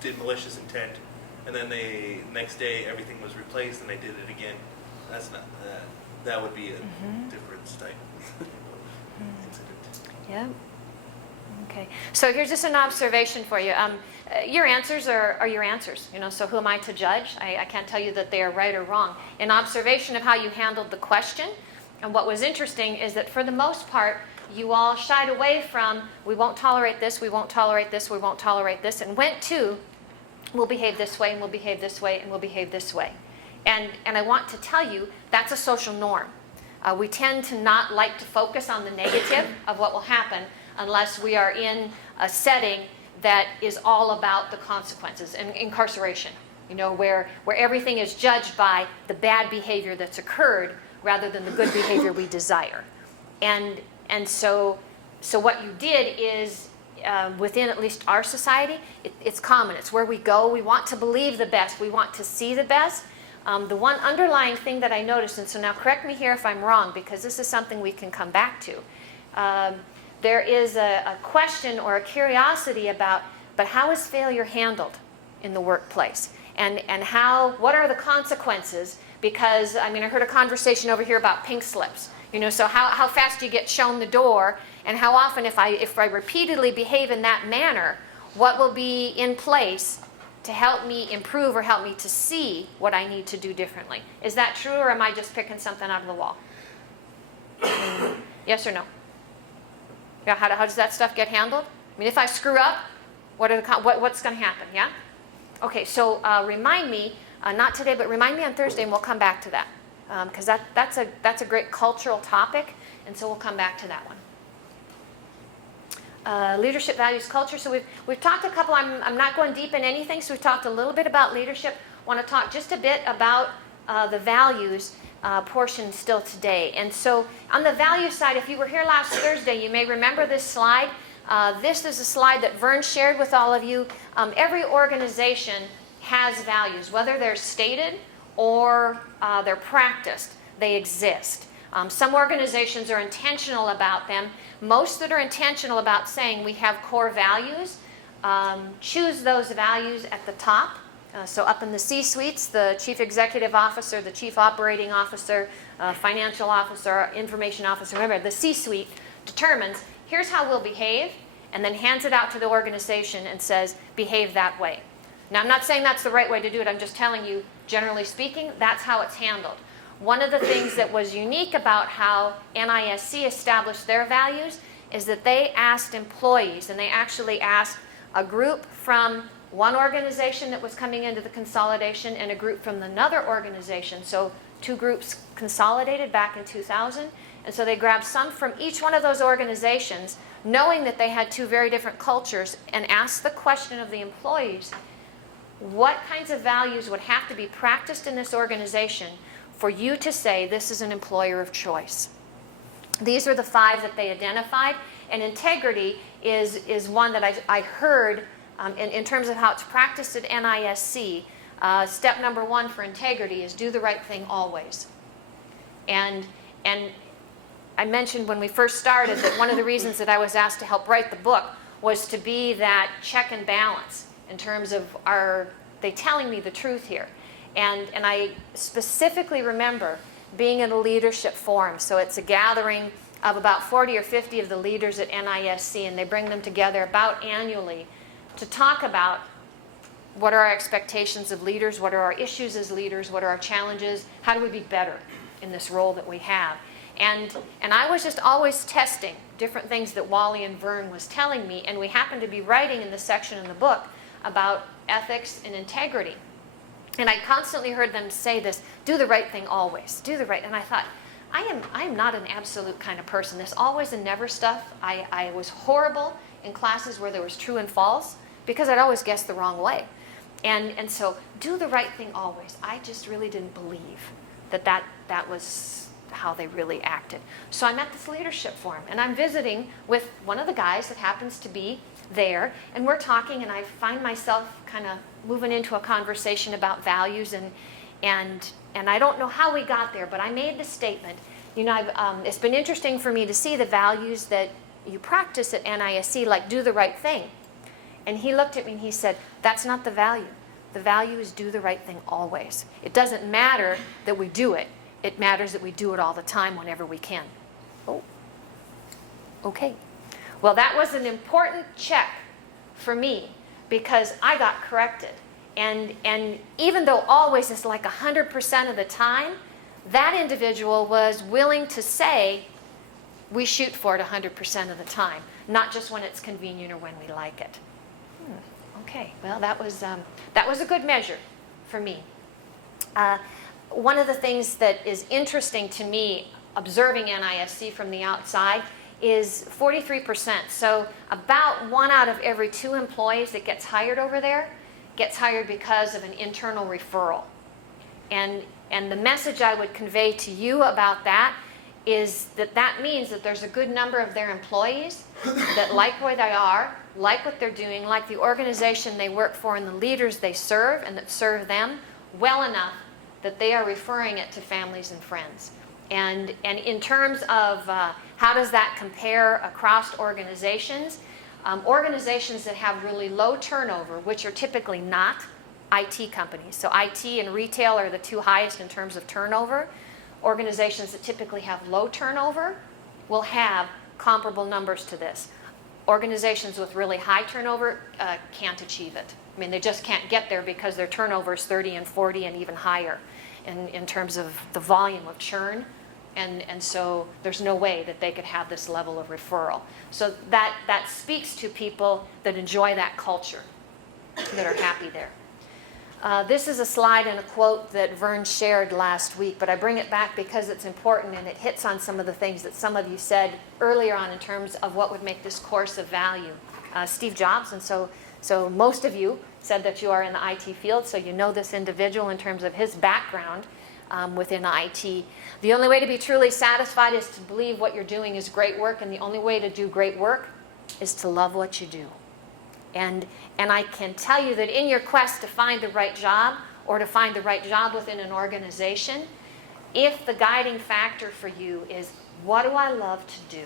did malicious intent, and then next day everything was replaced and they did it again. That's not, that would be a different type of incident. Yeah. Okay. So here's just an observation for you. Your answers are your answers. So who am I to judge? I can't tell you that they are right or wrong. An observation of how you handled the question. And what was interesting is that for the most part, you all shied away from, we won't tolerate this, we won't tolerate this, we won't tolerate this, and went to, we'll behave this way, and we'll behave this way, and we'll behave this way. And I want to tell you, that's a social norm. We tend to not like to focus on the negative of what will happen unless we are in a setting that is all about the consequences, and incarceration, where everything is judged by the bad behavior that's occurred rather than the good behavior we desire. And so what you did is, within at least our society, it's common. It's where we go. We want to believe the best. We want to see the best. The one underlying thing that I noticed, and so now correct me here if I'm wrong, because this is something we can come back to. There is a question or a curiosity about, but how is failure handled in the workplace? And what are the consequences? Because, I heard a conversation over here about pink slips. So how fast do you get shown the door? And how often, if I repeatedly behave in that manner, what will be in place to help me improve or help me to see what I need to do differently? Is that true, or am I just picking something out of the wall? Yes or no? Yeah, how does that stuff get handled? If I screw up, what's going to happen? Yeah? Okay, so remind me, not today, but remind me on Thursday, and we'll come back to that. Because that's a great cultural topic, and so we'll come back to that one. Leadership, values, culture. So we've talked a couple. I'm not going deep in anything, so we've talked a little bit about leadership. Want to talk just a bit about the values portion still today. And so on the value side, if you were here last Thursday, you may remember this slide. This is a slide that Vern shared with all of you. Every organization has values, whether they're stated or they're practiced. They exist. Some organizations are intentional about them. Most that are intentional about saying we have core values, choose those values at the top. So up in the C-suites, the chief executive officer, the chief operating officer, financial officer, information officer, remember the C-suite determines here's how we'll behave, and then hands it out to the organization and says behave that way. Now I'm not saying that's the right way to do it, I'm just telling you, generally speaking, that's how it's handled. One of the things that was unique about how NISC established their values is that they asked employees, and they actually asked a group from one organization that was coming into the consolidation and a group from another organization. So 2 groups consolidated back in 2000. And so they grabbed some from each one of those organizations, knowing that they had 2 very different cultures, and asked the question of the employees, what kinds of values would have to be practiced in this organization for you to say this is an employer of choice? These are the 5 that they identified, and integrity is one that I heard in terms of how it's practiced at NISC. Step number 1 for integrity is do the right thing always. And I mentioned when we first started that one of the reasons that I was asked to help write the book was to be that check and balance in terms of, are they telling me the truth here? And I specifically remember being in a leadership forum. So it's a gathering of about 40 or 50 of the leaders at NISC, and they bring them together about annually to talk about what are our expectations of leaders, what are our issues as leaders, what are our challenges, how do we be better in this role that we have. And I was just always testing different things that Wally and Vern was telling me, and we happened to be writing in the section in the book about ethics and integrity. And I constantly heard them say this, do the right thing always, do the right, and I thought, I am not an absolute kind of person. This always and never stuff, I was horrible in classes where there was true and false, because I'd always guess the wrong way. And so, do the right thing always. I just really didn't believe that was how they really acted. So I'm at this leadership forum, and I'm visiting with one of the guys that happens to be there, and we're talking, and I find myself kind of moving into a conversation about values, and I don't know how we got there, but I made the statement, you know, it's been interesting for me to see the values that you practice at NISC, like do the right thing. And he looked at me and he said, that's not the value. The value is do the right thing always. It doesn't matter that we do it. It matters that we do it all the time whenever we can. Oh, okay. Well, that was an important check for me because I got corrected. And even though always is like 100% of the time, that individual was willing to say, we shoot for it 100% of the time, not just when it's convenient or when we like it. Okay, well, that was a good measure for me. One of the things that is interesting to me, observing NISC from the outside, is 43%. So about 1 out of every 2 employees that gets hired over there gets hired because of an internal referral. And the message I would convey to you about that is that means that there's a good number of their employees that like where they are, like what they're doing, like the organization they work for and the leaders they serve and that serve them well enough that they are referring it to families and friends. And in terms of how does that compare across organizations, organizations that have really low turnover, which are typically not IT companies. So IT and retail are the 2 highest in terms of turnover. Organizations that typically have low turnover will have comparable numbers to this. Organizations with really high turnover can't achieve it. I mean, they just can't get there because their turnover is 30 and 40 and even higher in terms of the volume of churn. And so there's no way that they could have this level of referral. So that speaks to people that enjoy that culture, that are happy there. This is a slide and a quote that Vern shared last week, but I bring it back because it's important and it hits on some of the things that some of you said earlier on in terms of what would make this course of value. Steve Jobs, and so most of you said that you are in the IT field, so you know this individual in terms of his background within IT. The only way to be truly satisfied is to believe what you're doing is great work, and the only way to do great work is to love what you do. And I can tell you that in your quest to find the right job or to find the right job within an organization, if the guiding factor for you is, what do I love to do?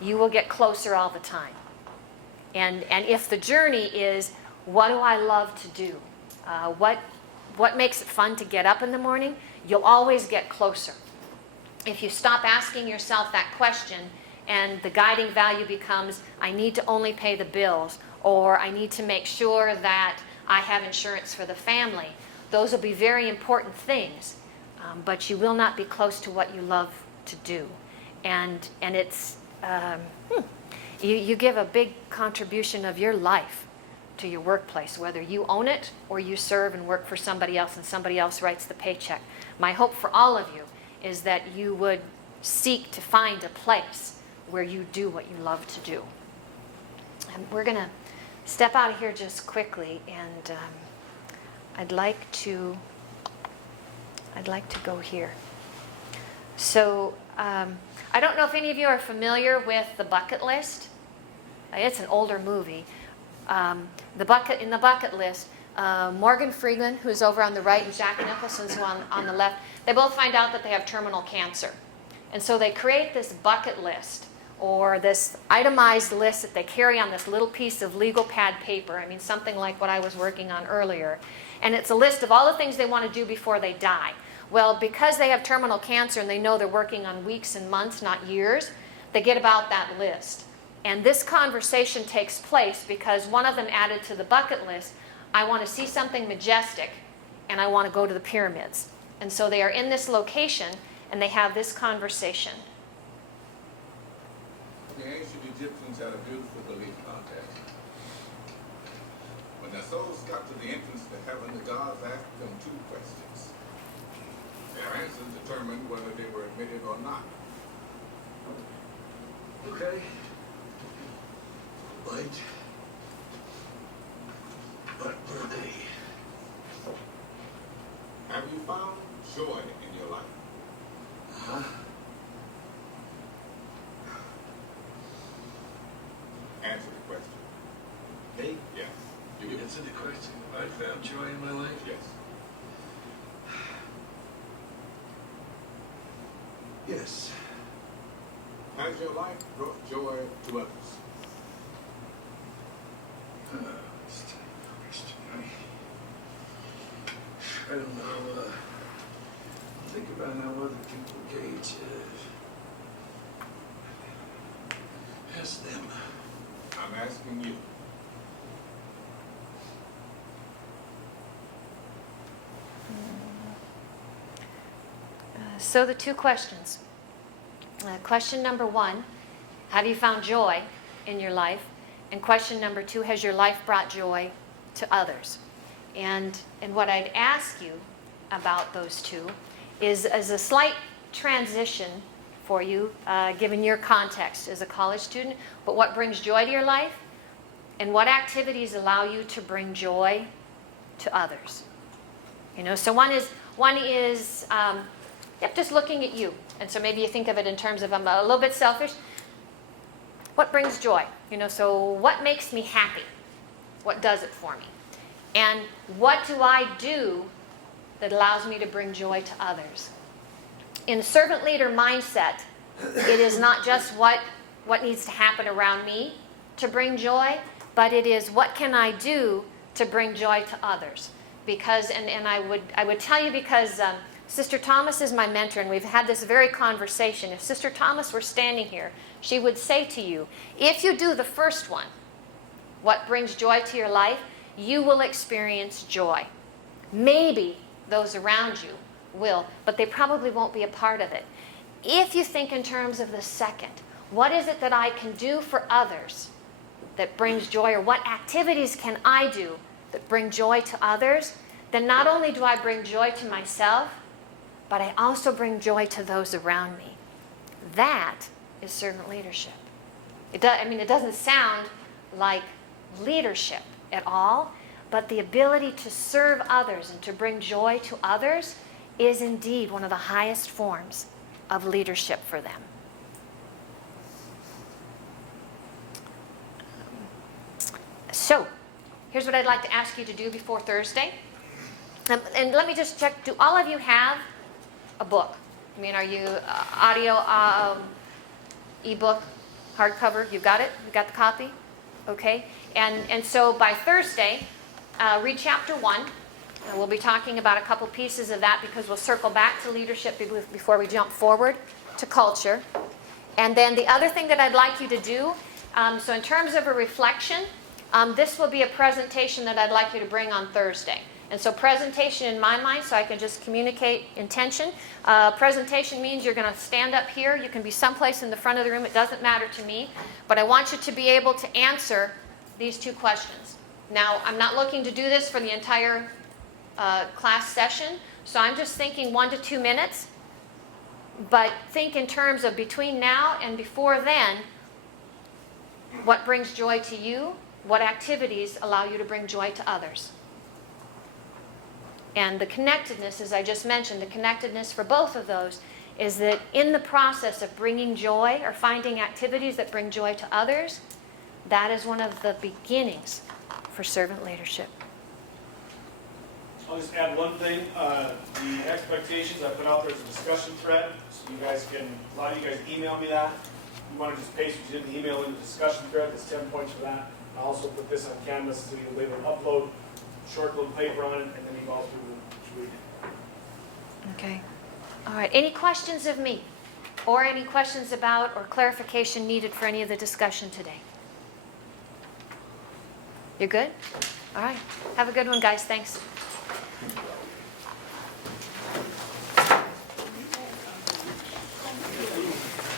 You will get closer all the time. And if the journey is, what do I love to do? What makes it fun to get up in the morning? You'll always get closer. If you stop asking yourself that question and the guiding value becomes, I need to only pay the bills, or I need to make sure that I have insurance for the family, those will be very important things, but you will not be close to what you love to do. And it's, you give a big contribution of your life to your workplace, whether you own it or you serve and work for somebody else and somebody else writes the paycheck. My hope for all of you is that you would seek to find a place where you do what you love to do. And we're going to step out of here just quickly, and I'd like to go here. So I don't know if any of you are familiar with The Bucket List. It's an older movie. In the Bucket List, Morgan Freeman, who's over on the right, and Jack Nicholson's on the left, they both find out that they have terminal cancer. And so they create this bucket list, or this itemized list that they carry on this little piece of legal pad paper. I mean, something like what I was working on earlier. And it's a list of all the things they want to do before they die. Well, because they have terminal cancer and they know they're working on weeks and months, not years, they get about that list. And this conversation takes place because one of them added to the bucket list, I want to see something majestic and I want to go to the pyramids. And so they are in this location and they have this conversation. The ancient Egyptians had a beautiful belief contest. When their souls got to the entrance to heaven, the gods asked them 2 questions. Their answers determined whether they were admitted or not. Okay. Wait. What were they? Have you found joy in your life? Huh? Answer the question. Me? Yes. You answer the question. I found joy in my life? Yes. Yes. Has your life brought joy to others? It's a question. I don't know. Think about how other people gauge it. Ask them. I'm asking you. So the 2 questions. Question number 1, have you found joy in your life? And question number 2, has your life brought joy to others? And what I'd ask you about those 2 is as a slight transition for you, given your context as a college student, but what brings joy to your life and what activities allow you to bring joy to others. You know, so one is just looking at you. And so maybe you think of it in terms of, I'm a little bit selfish. What brings joy? You know, so what makes me happy? What does it for me? And what do I do that allows me to bring joy to others? In servant leader mindset, it is not just what needs to happen around me to bring joy, but it is what can I do to bring joy to others? Because, and I would tell you because Sister Thomas is my mentor, and we've had this very conversation. If Sister Thomas were standing here, she would say to you, if you do the first one, what brings joy to your life, you will experience joy. Maybe those around you will, but they probably won't be a part of it. If you think in terms of the second, what is it that I can do for others that brings joy, or what activities can I do that bring joy to others, then not only do I bring joy to myself, but I also bring joy to those around me. That is servant leadership. It doesn't sound like leadership at all, but the ability to serve others and to bring joy to others is indeed one of the highest forms of leadership for them. So, here's what I'd like to ask you to do before Thursday. And let me just check, do all of you have a book? I mean, are you audio, ebook, hardcover? You got it? You got the copy? Okay. And so by Thursday, read chapter 1. And we'll be talking about a couple pieces of that because we'll circle back to leadership before we jump forward to culture. And then the other thing that I'd like you to do, so in terms of a reflection, this will be a presentation that I'd like you to bring on Thursday. And so presentation in my mind, so I can just communicate intention. Presentation means you're going to stand up here. You can be someplace in the front of the room. It doesn't matter to me. But I want you to be able to answer these 2 questions. Now, I'm not looking to do this for the entire class session. So I'm just thinking 1 to 2 minutes. But think in terms of between now and before then, what brings joy to you? What activities allow you to bring joy to others? And the connectedness, as I just mentioned, the connectedness for both of those is that in the process of bringing joy or finding activities that bring joy to others, that is one of the beginnings for servant leadership. I'll just add one thing. The expectations I put out there is a discussion thread, so you guys can, a lot of you guys email me that. You want to just paste what you did in the email in the discussion thread. There's 10 points for that. I also put this on Canvas so you'll be able to upload short little paper on it, and then you go through and read it. Okay. All right. Any questions of me? Or any questions about or clarification needed for any of the discussion today? You're good? All right. Have a good one, guys. Thanks.